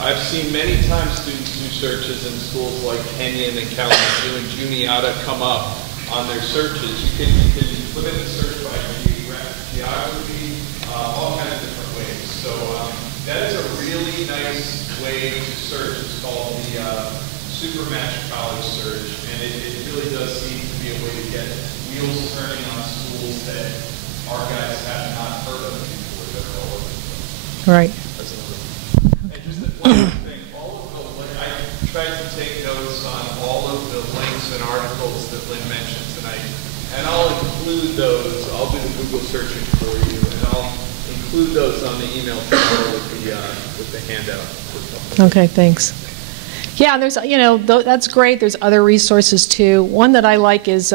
I've seen many times students do searches in schools like Kenyon and Kalamazoo and Juniata come up on their searches. You can put in a search by geography, all kinds of different ways. So that is a really nice way to search. It's called the Supermatch College Search, and it really does seem to be a way to get wheels turning on schools that our guys have not heard of before that are all over the place. Right. That's another one. And just one more thing, I tried to take notes on all of the links and articles that Lynn mentions, and I'll include those. I'll do the Google searching for you, and I'll include those on the email tomorrow with the handout. Okay, thanks. Yeah, there's, you know, that's great. There's other resources too. One that I like is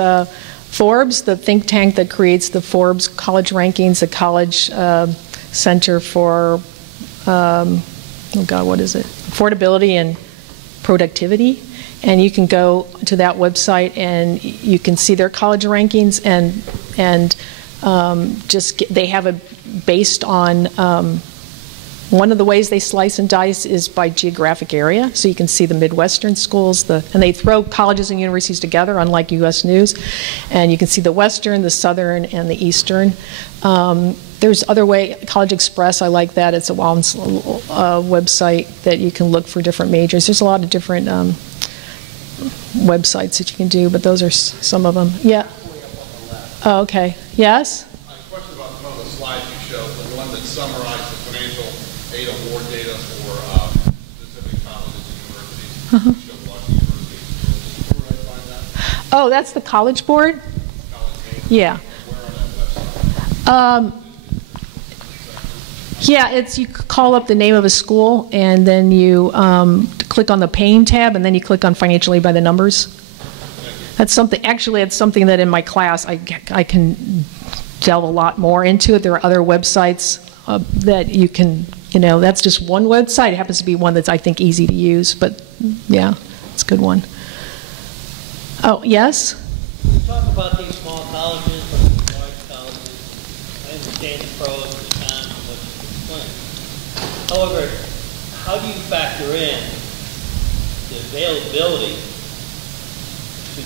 Forbes, the think tank that creates the Forbes college rankings, the College Center for, what is it? Affordability and Productivity. And you can go to that website and you can see their college rankings and they have a based on. One of the ways they slice and dice is by geographic area, so you can see the Midwestern schools, and they throw colleges and universities together, unlike U.S. News, and you can see the Western, the Southern, and the Eastern. There's other way, College Express, I like that. It's a website that you can look for different majors. There's a lot of different websites that you can do, but those are some of them. Yeah. Oh, okay. Yes? I have a question about one of the slides you showed, the one that summarized the financial aid award data for specific colleges and universities. Showed Washington University. Where would I find that? Oh, that's the College Board? College aid? Yeah. Where on that website? Yeah, you call up the name of a school, and then you click on the paying tab, and then you click on financial aid by the numbers. That's something, actually, it's something that in my class I can delve a lot more into it. There are other websites that you can, that's just one website. It happens to be one that's, I think, easy to use, but yeah, it's a good one. Oh, yes? You talk about these small colleges versus large colleges. I understand the pros and the cons of what you explained. However, how do you factor in the availability to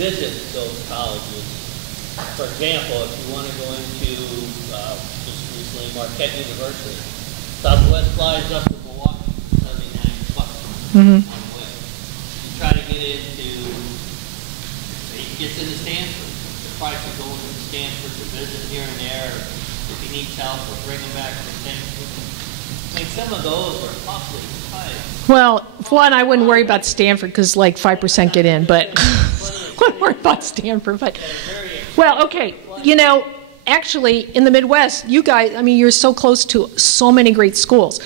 visit those colleges? For example, if you want to go into, just recently, Marquette University, Southwest flies up to Milwaukee, $79 one way. You try to get into, say he gets into Stanford, the price of going to Stanford to visit here and there, if he needs help, or bring him back from Stanford. I mean, some of those are awfully high. Well, for one, I wouldn't worry about Stanford because like 5% get in, but I wouldn't worry about Stanford. But well, okay, actually, in the Midwest, you guys, I mean, you're so close to so many great schools.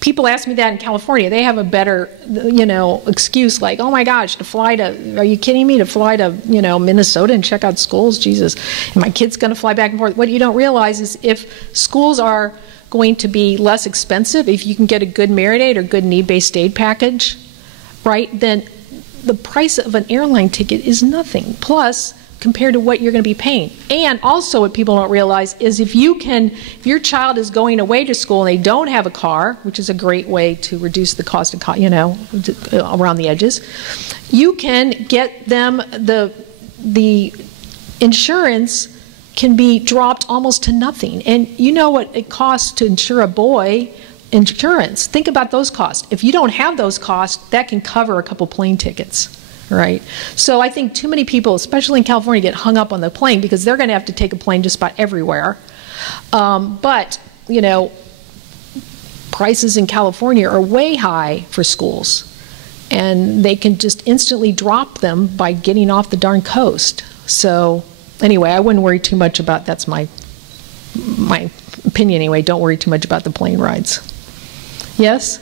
People ask me that in California. They have a better, excuse like, oh my gosh, are you kidding me, to fly to, Minnesota and check out schools? Jesus, and my kid's going to fly back and forth. What you don't realize is if schools are going to be less expensive, if you can get a good merit aid or good need-based aid package, right, then the price of an airline ticket is nothing. Plus, compared to what you're going to be paying. And also what people don't realize is if your child is going away to school and they don't have a car, which is a great way to reduce the cost of, around the edges, you can get them, the insurance can be dropped almost to nothing. And you know what it costs to insure a boy insurance. Think about those costs. If you don't have those costs, that can cover a couple plane tickets. Right. So I think too many people, especially in California, get hung up on the plane because they're going to have to take a plane just about everywhere. But, prices in California are way high for schools. And they can just instantly drop them by getting off the darn coast. So anyway, I wouldn't worry too much about, that's my opinion anyway, don't worry too much about the plane rides. Yes?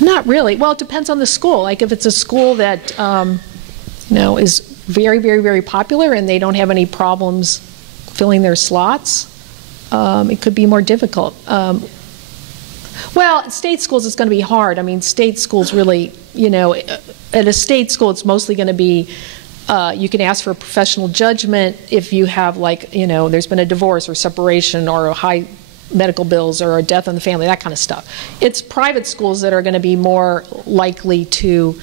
Not really. Well, it depends on the school. Like if it's a school that, is very, very, very popular and they don't have any problems filling their slots, it could be more difficult. Well, at state schools it's going to be hard. I mean, state schools really, at a state school it's mostly going to be, you can ask for a professional judgment if you have there's been a divorce or separation or a high medical bills or a death in the family, that kind of stuff. It's private schools that are going to be more likely to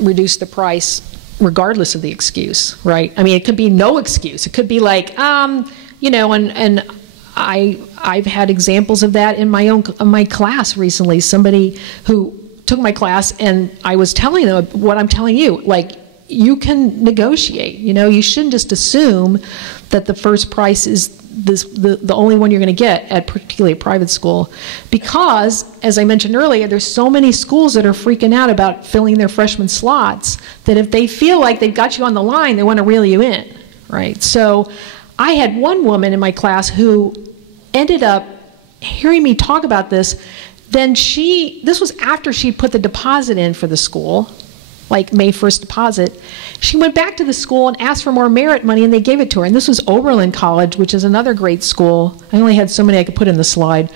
reduce the price regardless of the excuse, right? I mean, it could be no excuse. It could be like, and I've had examples of that in my class recently. Somebody who took my class and I was telling them what I'm telling you, like you can negotiate. You shouldn't just assume that the first price is the only one you're going to get at particularly a private school, because as I mentioned earlier, there's so many schools that are freaking out about filling their freshman slots that if they feel like they've got you on the line, they want to reel you in, right? So I had one woman in my class who ended up hearing me talk about this. Then this was after she put the deposit in for the school, like May 1st deposit. She went back to the school and asked for more merit money, and they gave it to her. And this was Oberlin College, which is another great school. I only had so many I could put in the slide.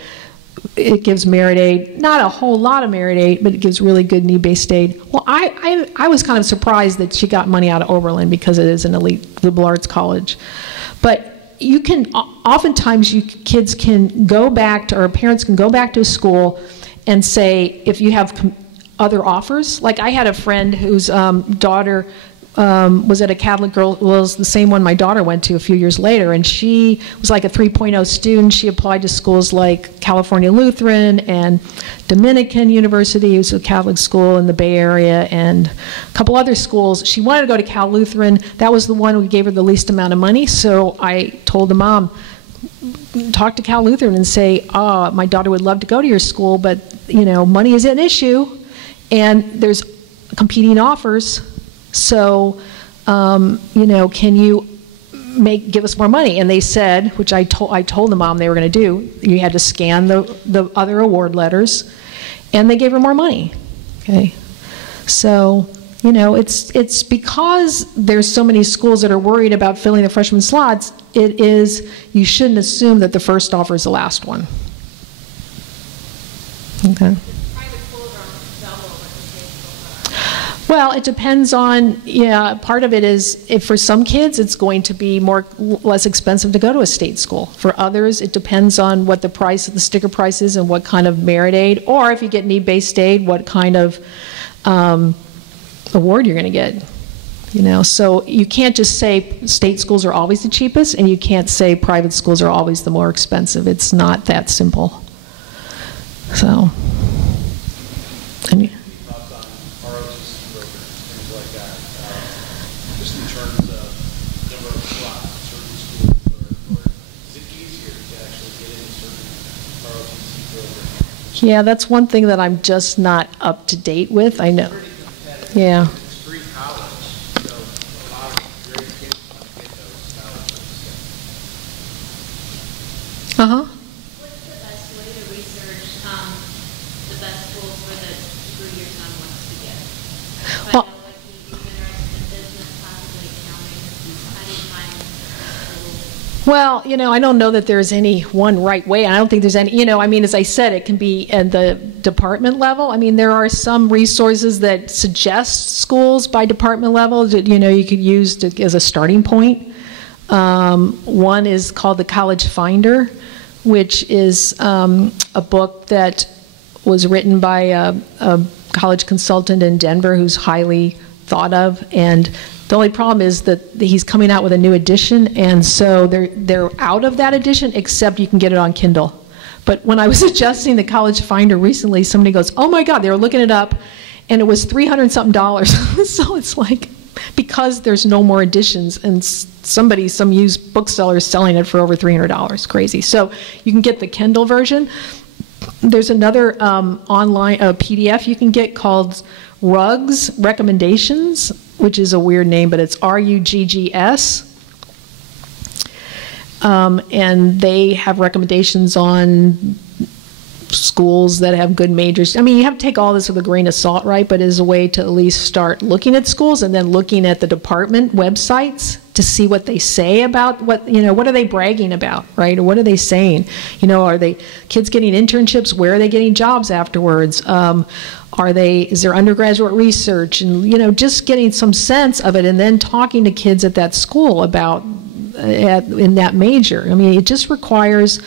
It gives merit aid, not a whole lot of merit aid, but it gives really good need-based aid. Well, I was kind of surprised that she got money out of Oberlin because it is an elite liberal arts college. But you can, oftentimes kids can go back to, or parents can go back to a school and say, if you have other offers. Like I had a friend whose daughter was at a Catholic girl, well, it was the same one my daughter went to a few years later, and she was like a 3.0 student. She applied to schools like California Lutheran and Dominican University, it was a Catholic school in the Bay Area, and a couple other schools. She wanted to go to Cal Lutheran. That was the one who gave her the least amount of money, so I told the mom, talk to Cal Lutheran and say, my daughter would love to go to your school, but money is an issue, and there's competing offers. So, can you give us more money? And they said, which I told the mom they were going to do, you had to scan the other award letters, and they gave her more money. Okay, so it's because there's so many schools that are worried about filling the freshman slots. You shouldn't assume that the first offer is the last one. Okay. Well, it depends on, part of it is, if for some kids it's going to be less expensive to go to a state school. For others, it depends on what the price of the sticker price is and what kind of merit aid, or if you get need-based aid, what kind of award you're going to get. So you can't just say state schools are always the cheapest, and you can't say private schools are always the more expensive. It's not that simple. So, I mean, yeah, that's one thing that I'm just not up to date with. I know. Yeah. It's free college, so a lot of great kids want to get those scholarships. What's the best way to research the best schools for the degree your son wants to get? Well, Well, I don't know that there's any one right way. I don't think there's any, as I said, it can be at the department level. There are some resources that suggest schools by department level that, you could use as a starting point. One is called the College Finder, which is a book that was written by a college consultant in Denver who's highly thought of, and the only problem is that he's coming out with a new edition, and so they're out of that edition, except you can get it on Kindle. But when I was adjusting the College Finder recently, somebody goes, "Oh my God!" They were looking it up, and it was $300-something. So it's like, because there's no more editions, and some used bookseller is selling it for over $300. Crazy. So you can get the Kindle version. There's another online PDF you can get called Ruggs Recommendations, which is a weird name, but it's RUGGS. And they have recommendations on schools that have good majors. You have to take all this with a grain of salt, right? But as a way to at least start looking at schools and then looking at the department websites to see what they say about what are they bragging about, right? Or what are they saying? Are they kids getting internships? Where are they getting jobs afterwards? Is there undergraduate research? And, just getting some sense of it and then talking to kids at that school about, in that major. It just requires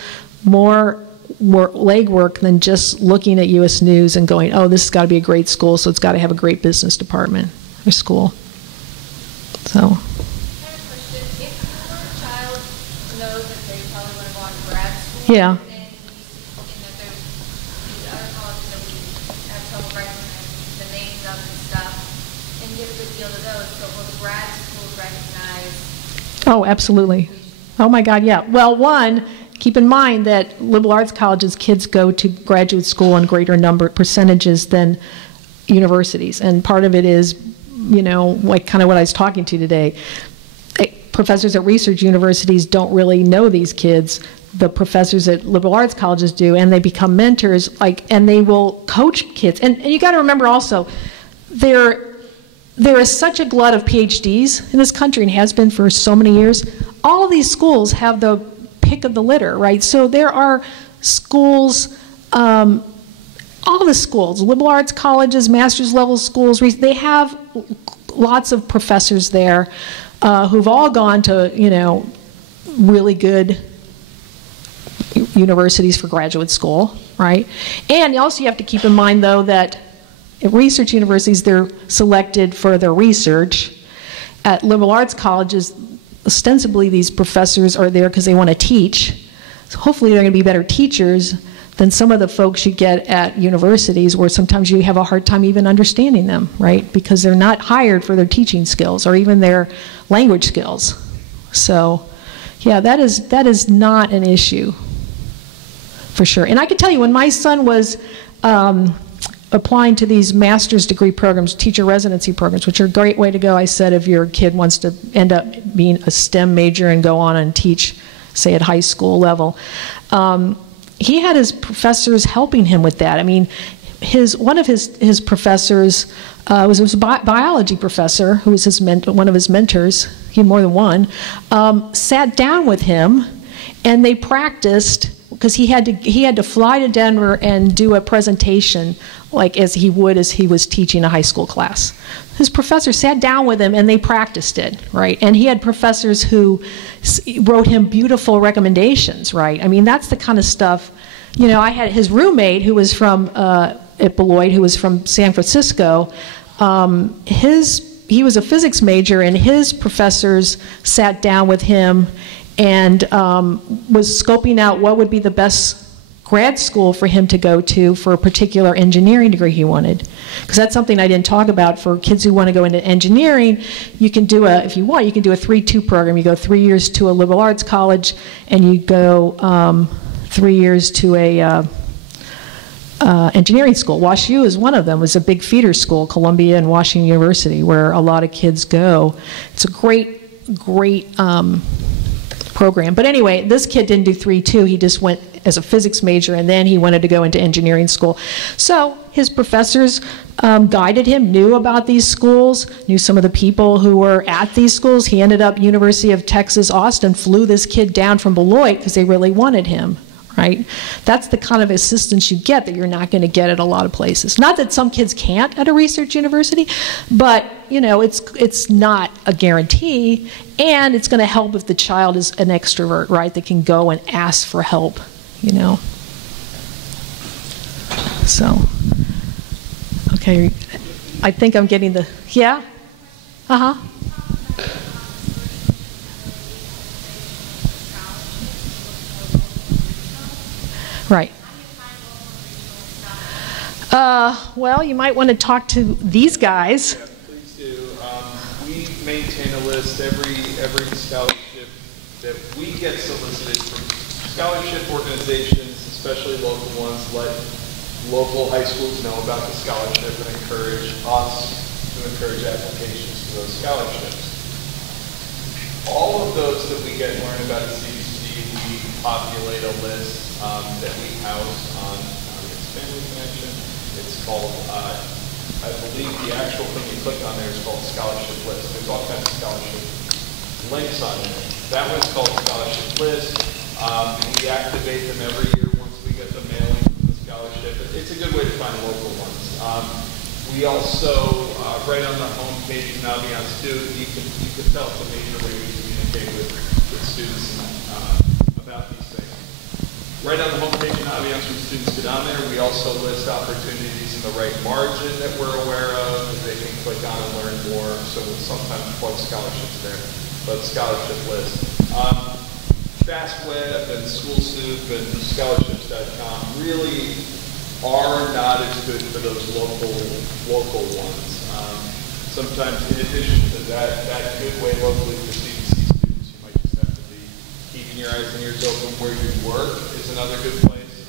more legwork than just looking at U.S. News and going, oh, this has got to be a great school, so it's got to have a great business department or school. So. I have a question. If your child knows that they probably want to go on to grad school, Yeah. and that there's these other colleges that we have trouble recognizing the names of and stuff, and give a good deal to those, but will the grad schools recognize? Oh, absolutely. Oh my God, yeah. Well, one, keep in mind that liberal arts colleges, kids go to graduate school in greater percentages than universities. And part of it is, like kind of what I was talking to today. Professors at research universities don't really know these kids. The professors at liberal arts colleges do, and they become mentors, and they will coach kids. And you got to remember also, there is such a glut of PhDs in this country, and has been for so many years. All of these schools have the pick of the litter, right? So there are schools, all the schools, liberal arts colleges, master's level schools, they have lots of professors there who've all gone to, really good universities for graduate school, right? And also you have to keep in mind, though, that at research universities, they're selected for their research. At liberal arts colleges, ostensibly these professors are there because they want to teach. So hopefully they're going to be better teachers than some of the folks you get at universities, where sometimes you have a hard time even understanding them, right? Because they're not hired for their teaching skills or even their language skills. So, yeah, that is not an issue, for sure. And I can tell you, when my son was applying to these master's degree programs, teacher residency programs, which are a great way to go, I said, if your kid wants to end up being a STEM major and go on and teach, say, at high school level. He had his professors helping him with that. One of his professors was a biology professor who was one of his mentors. He had more than one. Sat down with him, and they practiced, because he had to fly to Denver and do a presentation as he was teaching a high school class. His professor sat down with him and they practiced it, right? And he had professors who wrote him beautiful recommendations, right? That's the kind of stuff. I had his roommate who was from at Beloit, who was from San Francisco. He was a physics major, and his professors sat down with him and was scoping out what would be the best grad school for him to go to for a particular engineering degree he wanted. Because that's something I didn't talk about. For kids who want to go into engineering, you can do if you want, you can do a 3-2 program. You go 3 years to a liberal arts college, and you go 3 years to a engineering school. WashU is one of them. It was a big feeder school, Columbia and Washington University, where a lot of kids go. It's a great program. But anyway, this kid didn't do 3-2. He just went as a physics major, and then he wanted to go into engineering school. So his professors guided him, knew about these schools, knew some of the people who were at these schools. He ended up University of Texas, Austin, flew this kid down from Beloit because they really wanted him. Right? That's the kind of assistance you get that you're not going to get at a lot of places. Not that some kids can't at a research university, but you know, it's not a guarantee, and it's going to help if the child is an extrovert, right? That can go and ask for help, you know. So, okay, I think I'm getting the, yeah? Uh-huh. Right. Well, you might want to talk to these guys. Yeah, please do. We maintain a list every scholarship that we get solicited from scholarship organizations, especially local ones. Let local high schools know about the scholarship and encourage us to encourage applications for those scholarships. All of those that we get learn about at CDC, we populate a list that we house on Family Connection. It's called, I believe the actual thing you click on there is called Scholarship List. There's all kinds of scholarship links on there. That one's called Scholarship List. We activate them every year once we get the mailing from the scholarship. It's a good way to find local ones. We also, right on the home page in Naviance too, you can tell it's a major way we communicate with students about these things. Right on the homepage in Naviance, when students get on there, we also list opportunities in the right margin that we're aware of that they can click on and learn more. So we'll sometimes plug scholarships there, but scholarship list. FastWeb and SchoolSoup and scholarships.com really are not as good for those local ones. Sometimes in addition to that good way locally for CDC students, you might just have to be keeping your eyes and ears open where you work is another good place.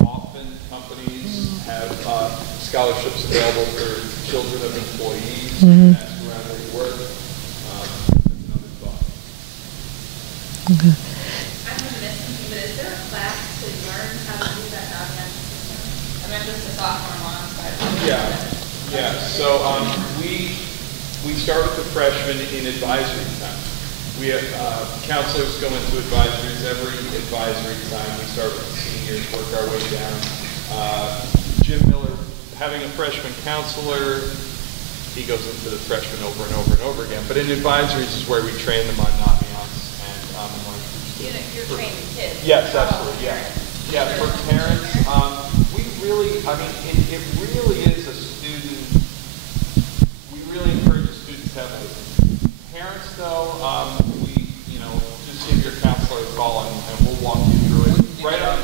Often companies have scholarships available for children of employees. Mm-hmm. Ask around where you work. That's another thought. Okay. I'm going to miss something, but is there a class to learn how to use that document system? I mean, I'm just a sophomore mom, but Yeah. So we start with the freshmen in advisory time. We have counselors go into advisories every advisory time. We start with the seniors, work our way down. Jim Miller, having a freshman counselor, he goes into the freshmen over and over and over again. But in advisories is where we train them on Naviance and you're training kids. Yes, absolutely. Yeah. Yeah, for parents, we really, I mean, it really is a student. We really encourage the students to have a parents, though, just give your counselor a call and we'll walk you through it. Right on,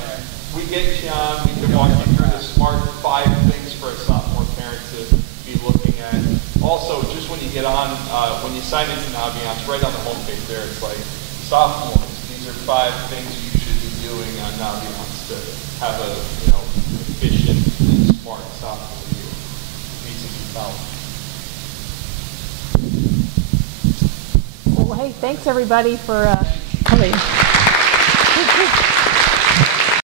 we get you on, we can walk you through the SMART 5 things for a sophomore parent to be looking at. Also, just when you get on, when you sign into Naviance, right on the homepage there, it's like, sophomores, these are 5 things you should be doing on Naviance to have a, efficient, smart sophomore year. Easy to follow. Well, hey, thanks everybody for coming.